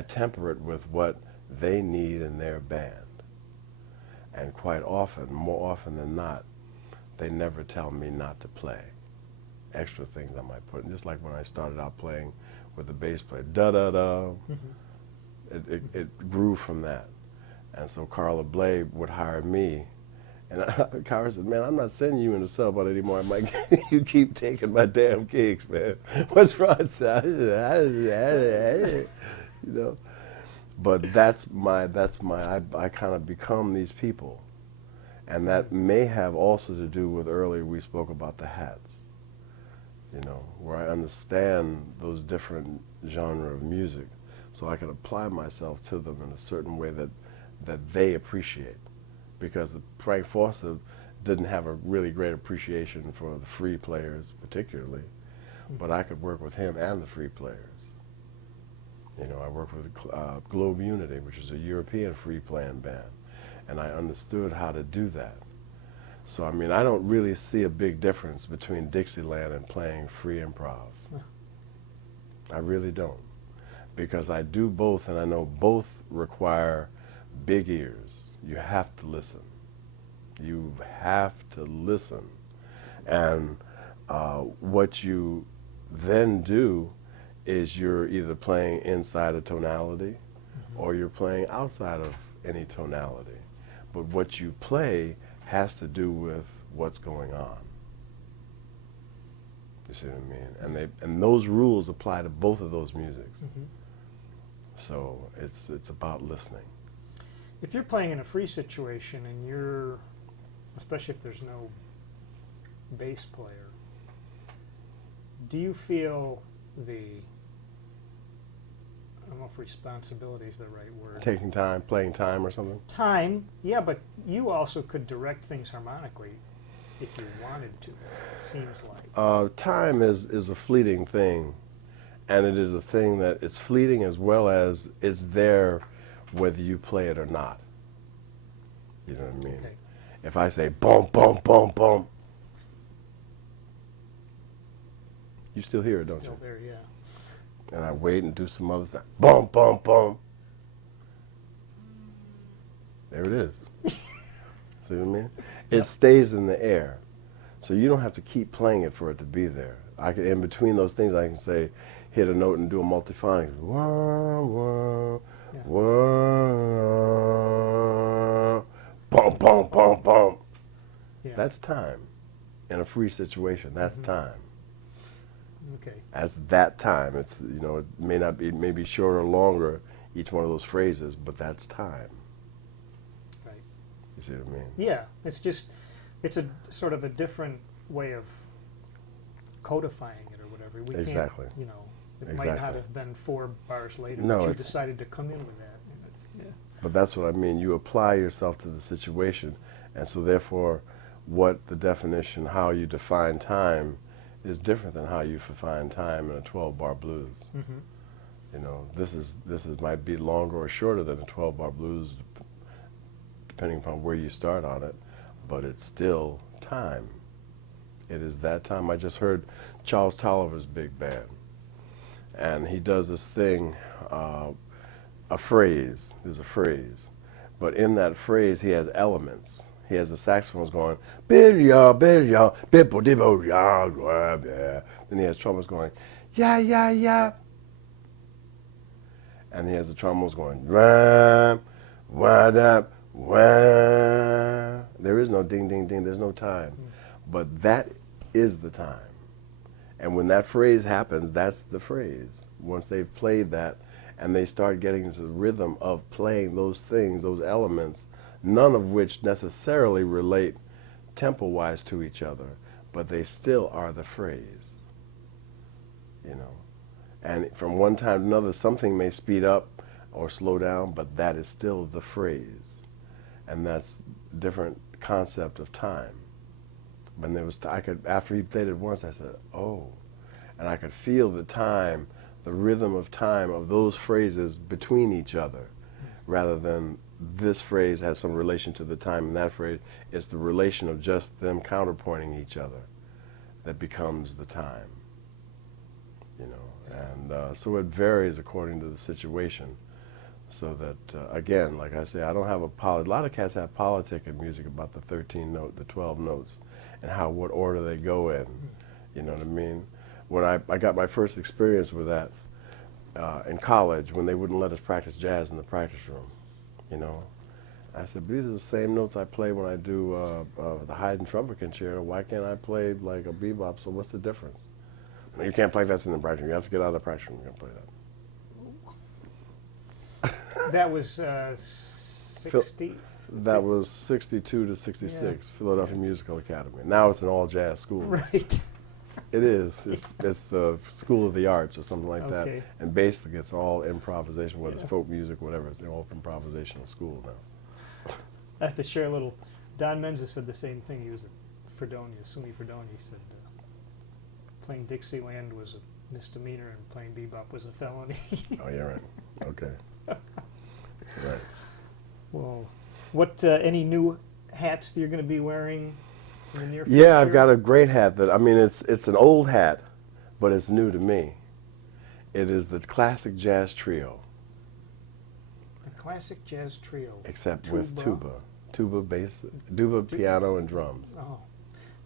temper it with what they need in their band. And quite often, more often than not, they never tell me not to play. Extra things I might put in, just like when I started out playing with the bass player, da-da-da. It grew from that. And so Carla Blade would hire me, and Carla said, man, I'm not sending you in the sub anymore. I'm like, you keep taking my damn gigs, man. What's wrong? You know? But I kind of become these people. And that may have also to do with earlier we spoke about the hats, you know, where I understand those different genre of music, so I can apply myself to them in a certain way that they appreciate. Because Frank Foster didn't have a really great appreciation for the free players particularly, but I could work with him and the free players. You know, I worked with Globe Unity, which is a European free playing band, and I understood how to do that. So, I mean, I don't really see a big difference between Dixieland and playing free improv. I really don't. Because I do both, and I know both require big ears. You have to listen. You have to listen. And what you then do is you're either playing inside a tonality or you're playing outside of any tonality. But what you play has to do with what's going on. You see what I mean? And those rules apply to both of those musics. So it's about listening. If you're playing in a free situation and you're, especially if there's no bass player, do you feel I don't know if responsibility is the right word. Taking time, playing time or something? Time, yeah, but you also could direct things harmonically if you wanted to, it seems like. Time is a fleeting thing, and it is a thing that it's fleeting as well as it's there whether you play it or not. You know what I mean? Okay. If I say boom, boom, boom, boom, you still hear it, don't Still you? there, yeah. And I wait and do some other thing. Boom, boom, boom. There it is. See what I mean? It stays in the air. So you don't have to keep playing it for it to be there. I can, in between those things, I can say, hit a note and do a multiphonic. Wah, wah, wah, boom, boom, boom, boom. Yeah. That's time. In a free situation, that's time. Okay. That's that time. It's, you know, it may not be, maybe shorter or longer, each one of those phrases, but that's time. Right. You see what I mean? Yeah, it's just, it's a sort of a different way of codifying it or whatever. We Exactly. can't, you know, it might not have been 4 bars later, No, but you it's- decided to come in with that. Yeah. But that's what I mean. You apply yourself to the situation, and so therefore, what the definition, how you define time, is different than how you define time in a 12-bar blues. You know, this is might be longer or shorter than a 12-bar blues, depending upon where you start on it, but it's still time. It is that time. I just heard Charles Tolliver's big band, and he does this thing, a phrase. There's a phrase, but in that phrase he has elements. He has the saxophones going, bill-ya, bippo dibbo ya, yeah. Then he has trumpets going, ya, ya, ya. And he has the trombones going, wham, wham, wham. There is no ding, ding, ding. There's no time. But that is the time. And when that phrase happens, that's the phrase. Once they've played that and they start getting into the rhythm of playing those things, those elements, none of which necessarily relate tempo-wise to each other, but they still are the phrase, you know. And from one time to another, something may speed up or slow down, but that is still the phrase. And that's a different concept of time. When there was, after he played it once, I said, oh, and I could feel the time, the rhythm of time of those phrases between each other, rather than this phrase has some relation to the time in that phrase. It's the relation of just them counterpointing each other that becomes the time, you know. And so it varies according to the situation. So that, again, like I say, I don't have a lot of cats have politic in music about the 13 note, the 12 notes, and what order they go in. You know what I mean? When I got my first experience with that in college, when they wouldn't let us practice jazz in the practice room, you know, I said, these are the same notes I play when I do the Hagen trumpet concerto. Why can't I play like a bebop? So what's the difference? No, you can't play that in the practice room. You have to get out of the practice room. You can play that. That was 60? That was 62 to 66, yeah. Philadelphia Musical Academy. Now it's an all-jazz school. Right. It is. It's the School of the Arts or something like Okay. that. And basically it's all improvisation, whether it's folk music, whatever. It's all improvisational school now. I have to share a little. Don Menza said the same thing. He was at Fredonia, SUNY Fredonia. He said playing Dixieland was a misdemeanor and playing bebop was a felony. Oh, yeah, right. Okay. Right. Well, what any new hats that you're going to be wearing in the near future? Yeah, I've got a great hat that, I mean, it's an old hat, but it's new to me. It is the classic jazz trio. The classic jazz trio. Except with tuba. Tuba, bass, tuba, piano, and drums. Oh.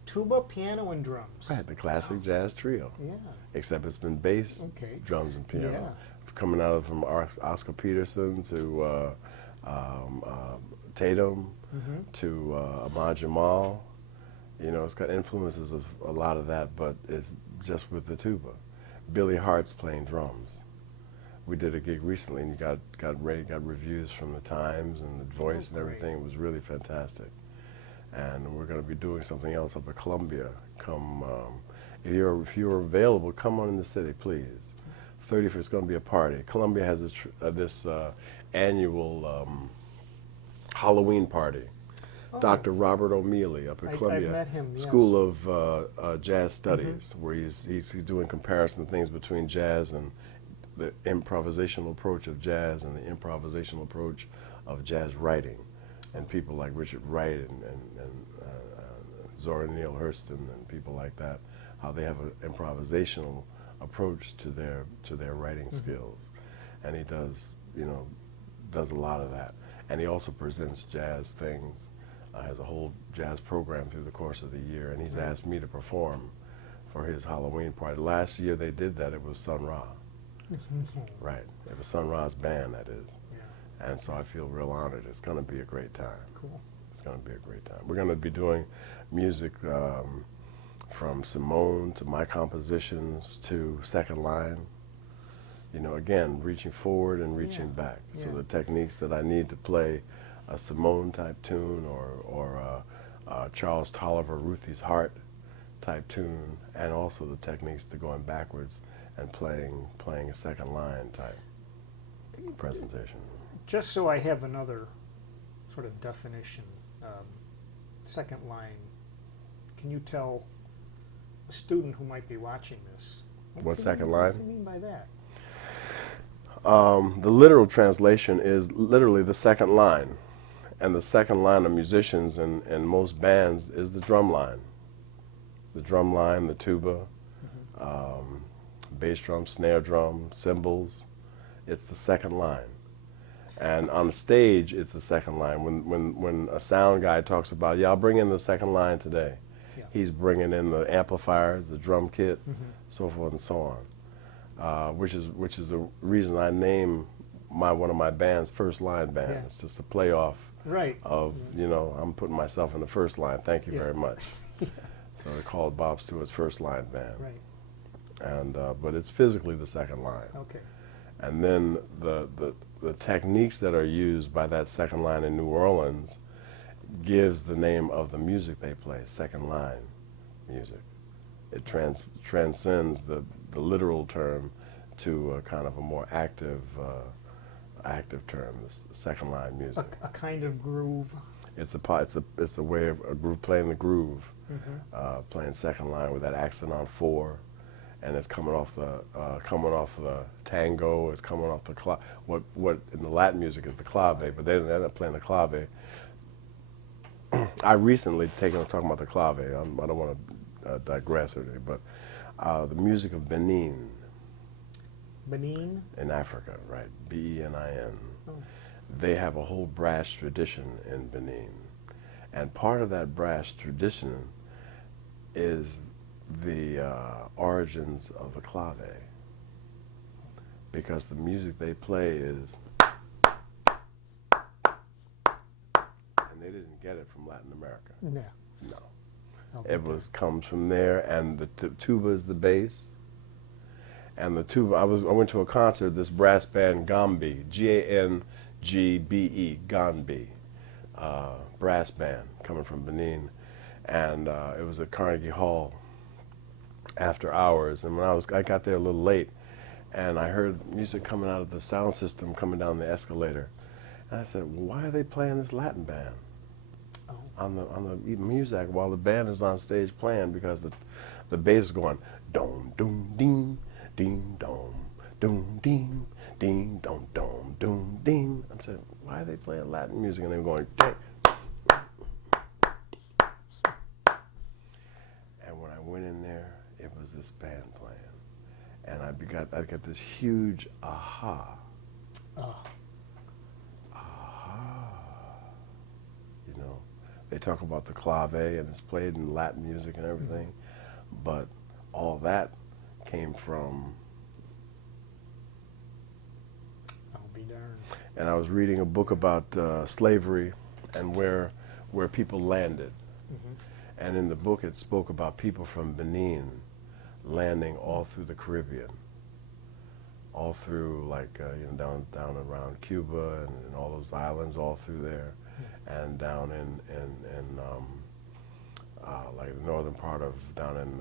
Tuba, piano, and drums. Right, the classic jazz trio. Yeah. Except it's been bass, drums, and piano. Yeah. Coming out of from Oscar Peterson to Tatum to Ahmad Jamal. You know, it's got influences of a lot of that, but it's just with the tuba. Billy Hart's playing drums. We did a gig recently, and you got reviews from the Times and the Voice and everything. It was really fantastic. And we're going to be doing something else up at Columbia. Come, if you're available, come on in the city, please. 30th, it's going to be a party. Columbia has this annual Halloween party. Oh. Dr. Robert O'Mealy up at Columbia I've met him, yes. School of Jazz Studies, where he's doing comparison of things between jazz and the improvisational approach of jazz and the improvisational approach of jazz writing. And people like Richard Wright and Zora Neale Hurston and people like that, how they have an improvisational approach to their writing skills. And he does a lot of that. And he also presents jazz things, has a whole jazz program through the course of the year, and he's asked me to perform for his Halloween party. Last year they did that, it was Sun Ra. Right, it was Sun Ra's band, that is. Yeah. And so I feel real honored. It's going to be a great time. Cool. It's going to be a great time. We're going to be doing music from Simone to my compositions to Second Line. You know, again, reaching forward and reaching back. So the techniques that I need to play a Simone type tune or Charles Tolliver, Ruthie's Heart type tune, and also the techniques to going backwards and playing a Second Line type presentation. Just so I have another sort of definition, Second Line, can you tell a student who might be watching this what Second Line? What does he mean by that? The literal translation is literally the second line, and the second line of musicians in most bands is the drum line. The drum line, the tuba, bass drum, snare drum, cymbals. It's the second line. And on the stage, it's the second line. When a sound guy talks about, yeah, I'll bring in the second line today, he's bringing in the amplifiers, the drum kit, so forth and so on. Which is the reason I name one of my bands First Line Band. It's just a play off of, I'm putting myself in the first line. Thank you very much. So they're called Bob Stewart's First Line Band. And but it's physically the second line. Okay. And then the techniques that are used by that second line in New Orleans gives the name of the music they play, second line music. It transcends the literal term to a kind of a more active term, the second line music. A kind of groove. It's a way of a groove, playing the groove, Mm-hmm. playing second line with that accent on 4, and it's coming off the tango. It's coming off the what in the Latin music is the clave, but they're not playing the clave. I recently talking about the clave. I don't want to digress or anything, but the music of Benin Benin? in Africa, right? Benin. Oh. They have a whole brass tradition in Benin, and part of that brass tradition is the origins of the clave, because the music they play is, and they didn't get it from Latin America. Yeah. No, I'll it get comes from there, and the tuba is the bass, and the tuba. I went to a concert. This brass band Gambi, Gangbe, Gambi, brass band coming from Benin, and it was at Carnegie Hall after hours. And when I got there a little late, and I heard music coming out of the sound system coming down the escalator, and I said, well, "Why are they playing this Latin band on the music while the band is on stage playing?" Because the bass is going dom dum ding ding dom dum ding ding dom dom dum ding. I'm saying, why are they playing Latin music? And they were going ding. And when I went in there, it was this band playing, and I got this huge aha. You know, they talk about the clave and it's played in Latin music and everything, but all that came from. I'll be darned. And I was reading a book about slavery and where people landed. Mm-hmm. And in the book it spoke about people from Benin landing all through the Caribbean, all through down around Cuba and all those islands, all through there, and down in like the northern part of down in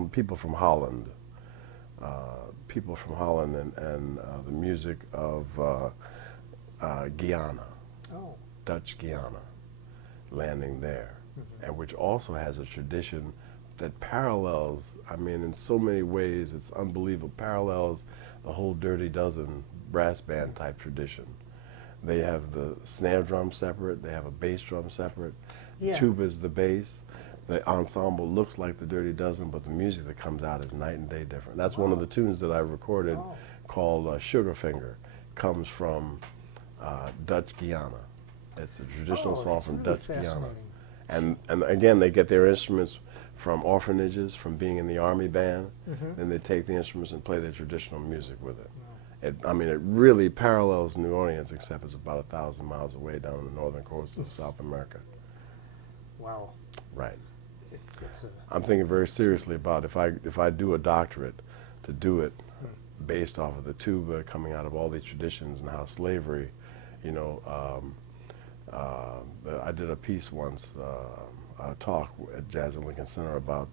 the people from Holland, and the music of Guyana, Dutch Guyana, landing there, and which also has a tradition that parallels, I mean, in so many ways, it's unbelievable, parallels the whole Dirty Dozen brass band type tradition. They have the snare drum separate, they have a bass drum separate, tuba is the bass. The ensemble looks like the Dirty Dozen, but the music that comes out is night and day different. That's one of the tunes that I recorded called Sugarfinger. Comes from Dutch Guyana. It's a traditional song from really Dutch Guyana. fascinating. And again, they get their instruments from orphanages, from being in the army band. Then they take the instruments and play their traditional music with it. It really parallels New Orleans, except it's about 1,000 miles away down on the northern coast of South America. Wow. Right. It's I'm thinking very seriously about if I do a doctorate, to do it based off of the tuba coming out of all these traditions and how slavery, I did a piece once, a talk at Jazz and Lincoln Center about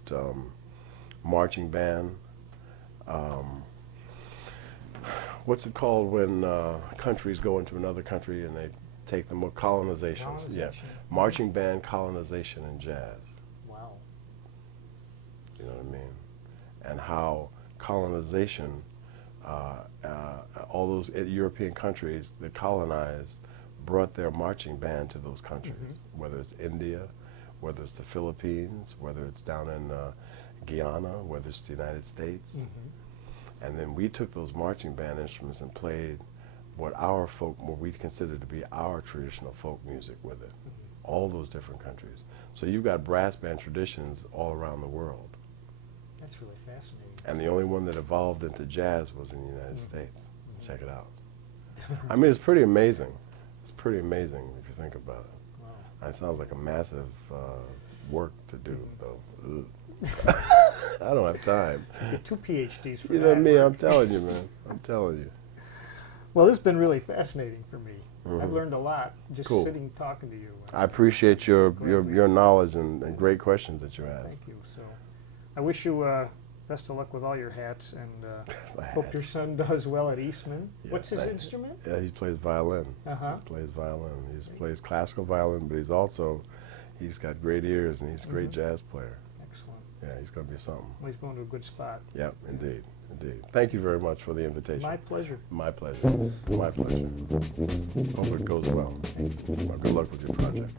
marching band. What's it called when countries go into another country and they take them? Colonizations. Yeah, marching band colonization in jazz. Wow. You know what I mean? And how colonization, all those European countries that colonized brought their marching band to those countries, whether it's India, whether it's the Philippines, whether it's down in Guyana, whether it's the United States. And then we took those marching band instruments and played what we consider to be our traditional folk music with it. All those different countries. So you've got brass band traditions all around the world. That's really fascinating. And the only one that evolved into jazz was in the United States. Check it out. I mean, it's pretty amazing. It's pretty amazing if you think about it. Wow. It sounds like a massive work to do, though. I don't have time. Get 2 PhDs for You know what I mean? I'm telling you, man. I'm telling you. Well, this has been really fascinating for me. I've learned a lot just Cool. sitting talking to you. I appreciate your knowledge and great questions that you asked. Thank you. So I wish you best of luck with all your hats, and The hope your hats. son does well at Eastman. Yeah, What's his thank- instrument? Yeah, he plays violin. Uh-huh. He plays violin. He plays classical violin, but he's got great ears, and he's a great jazz player. Excellent. Yeah, he's going to be something. Well, he's going to a good spot. Yep, indeed, indeed. Thank you very much for the invitation. My pleasure. My pleasure. My pleasure. Hope it goes well. Well, good luck with your project.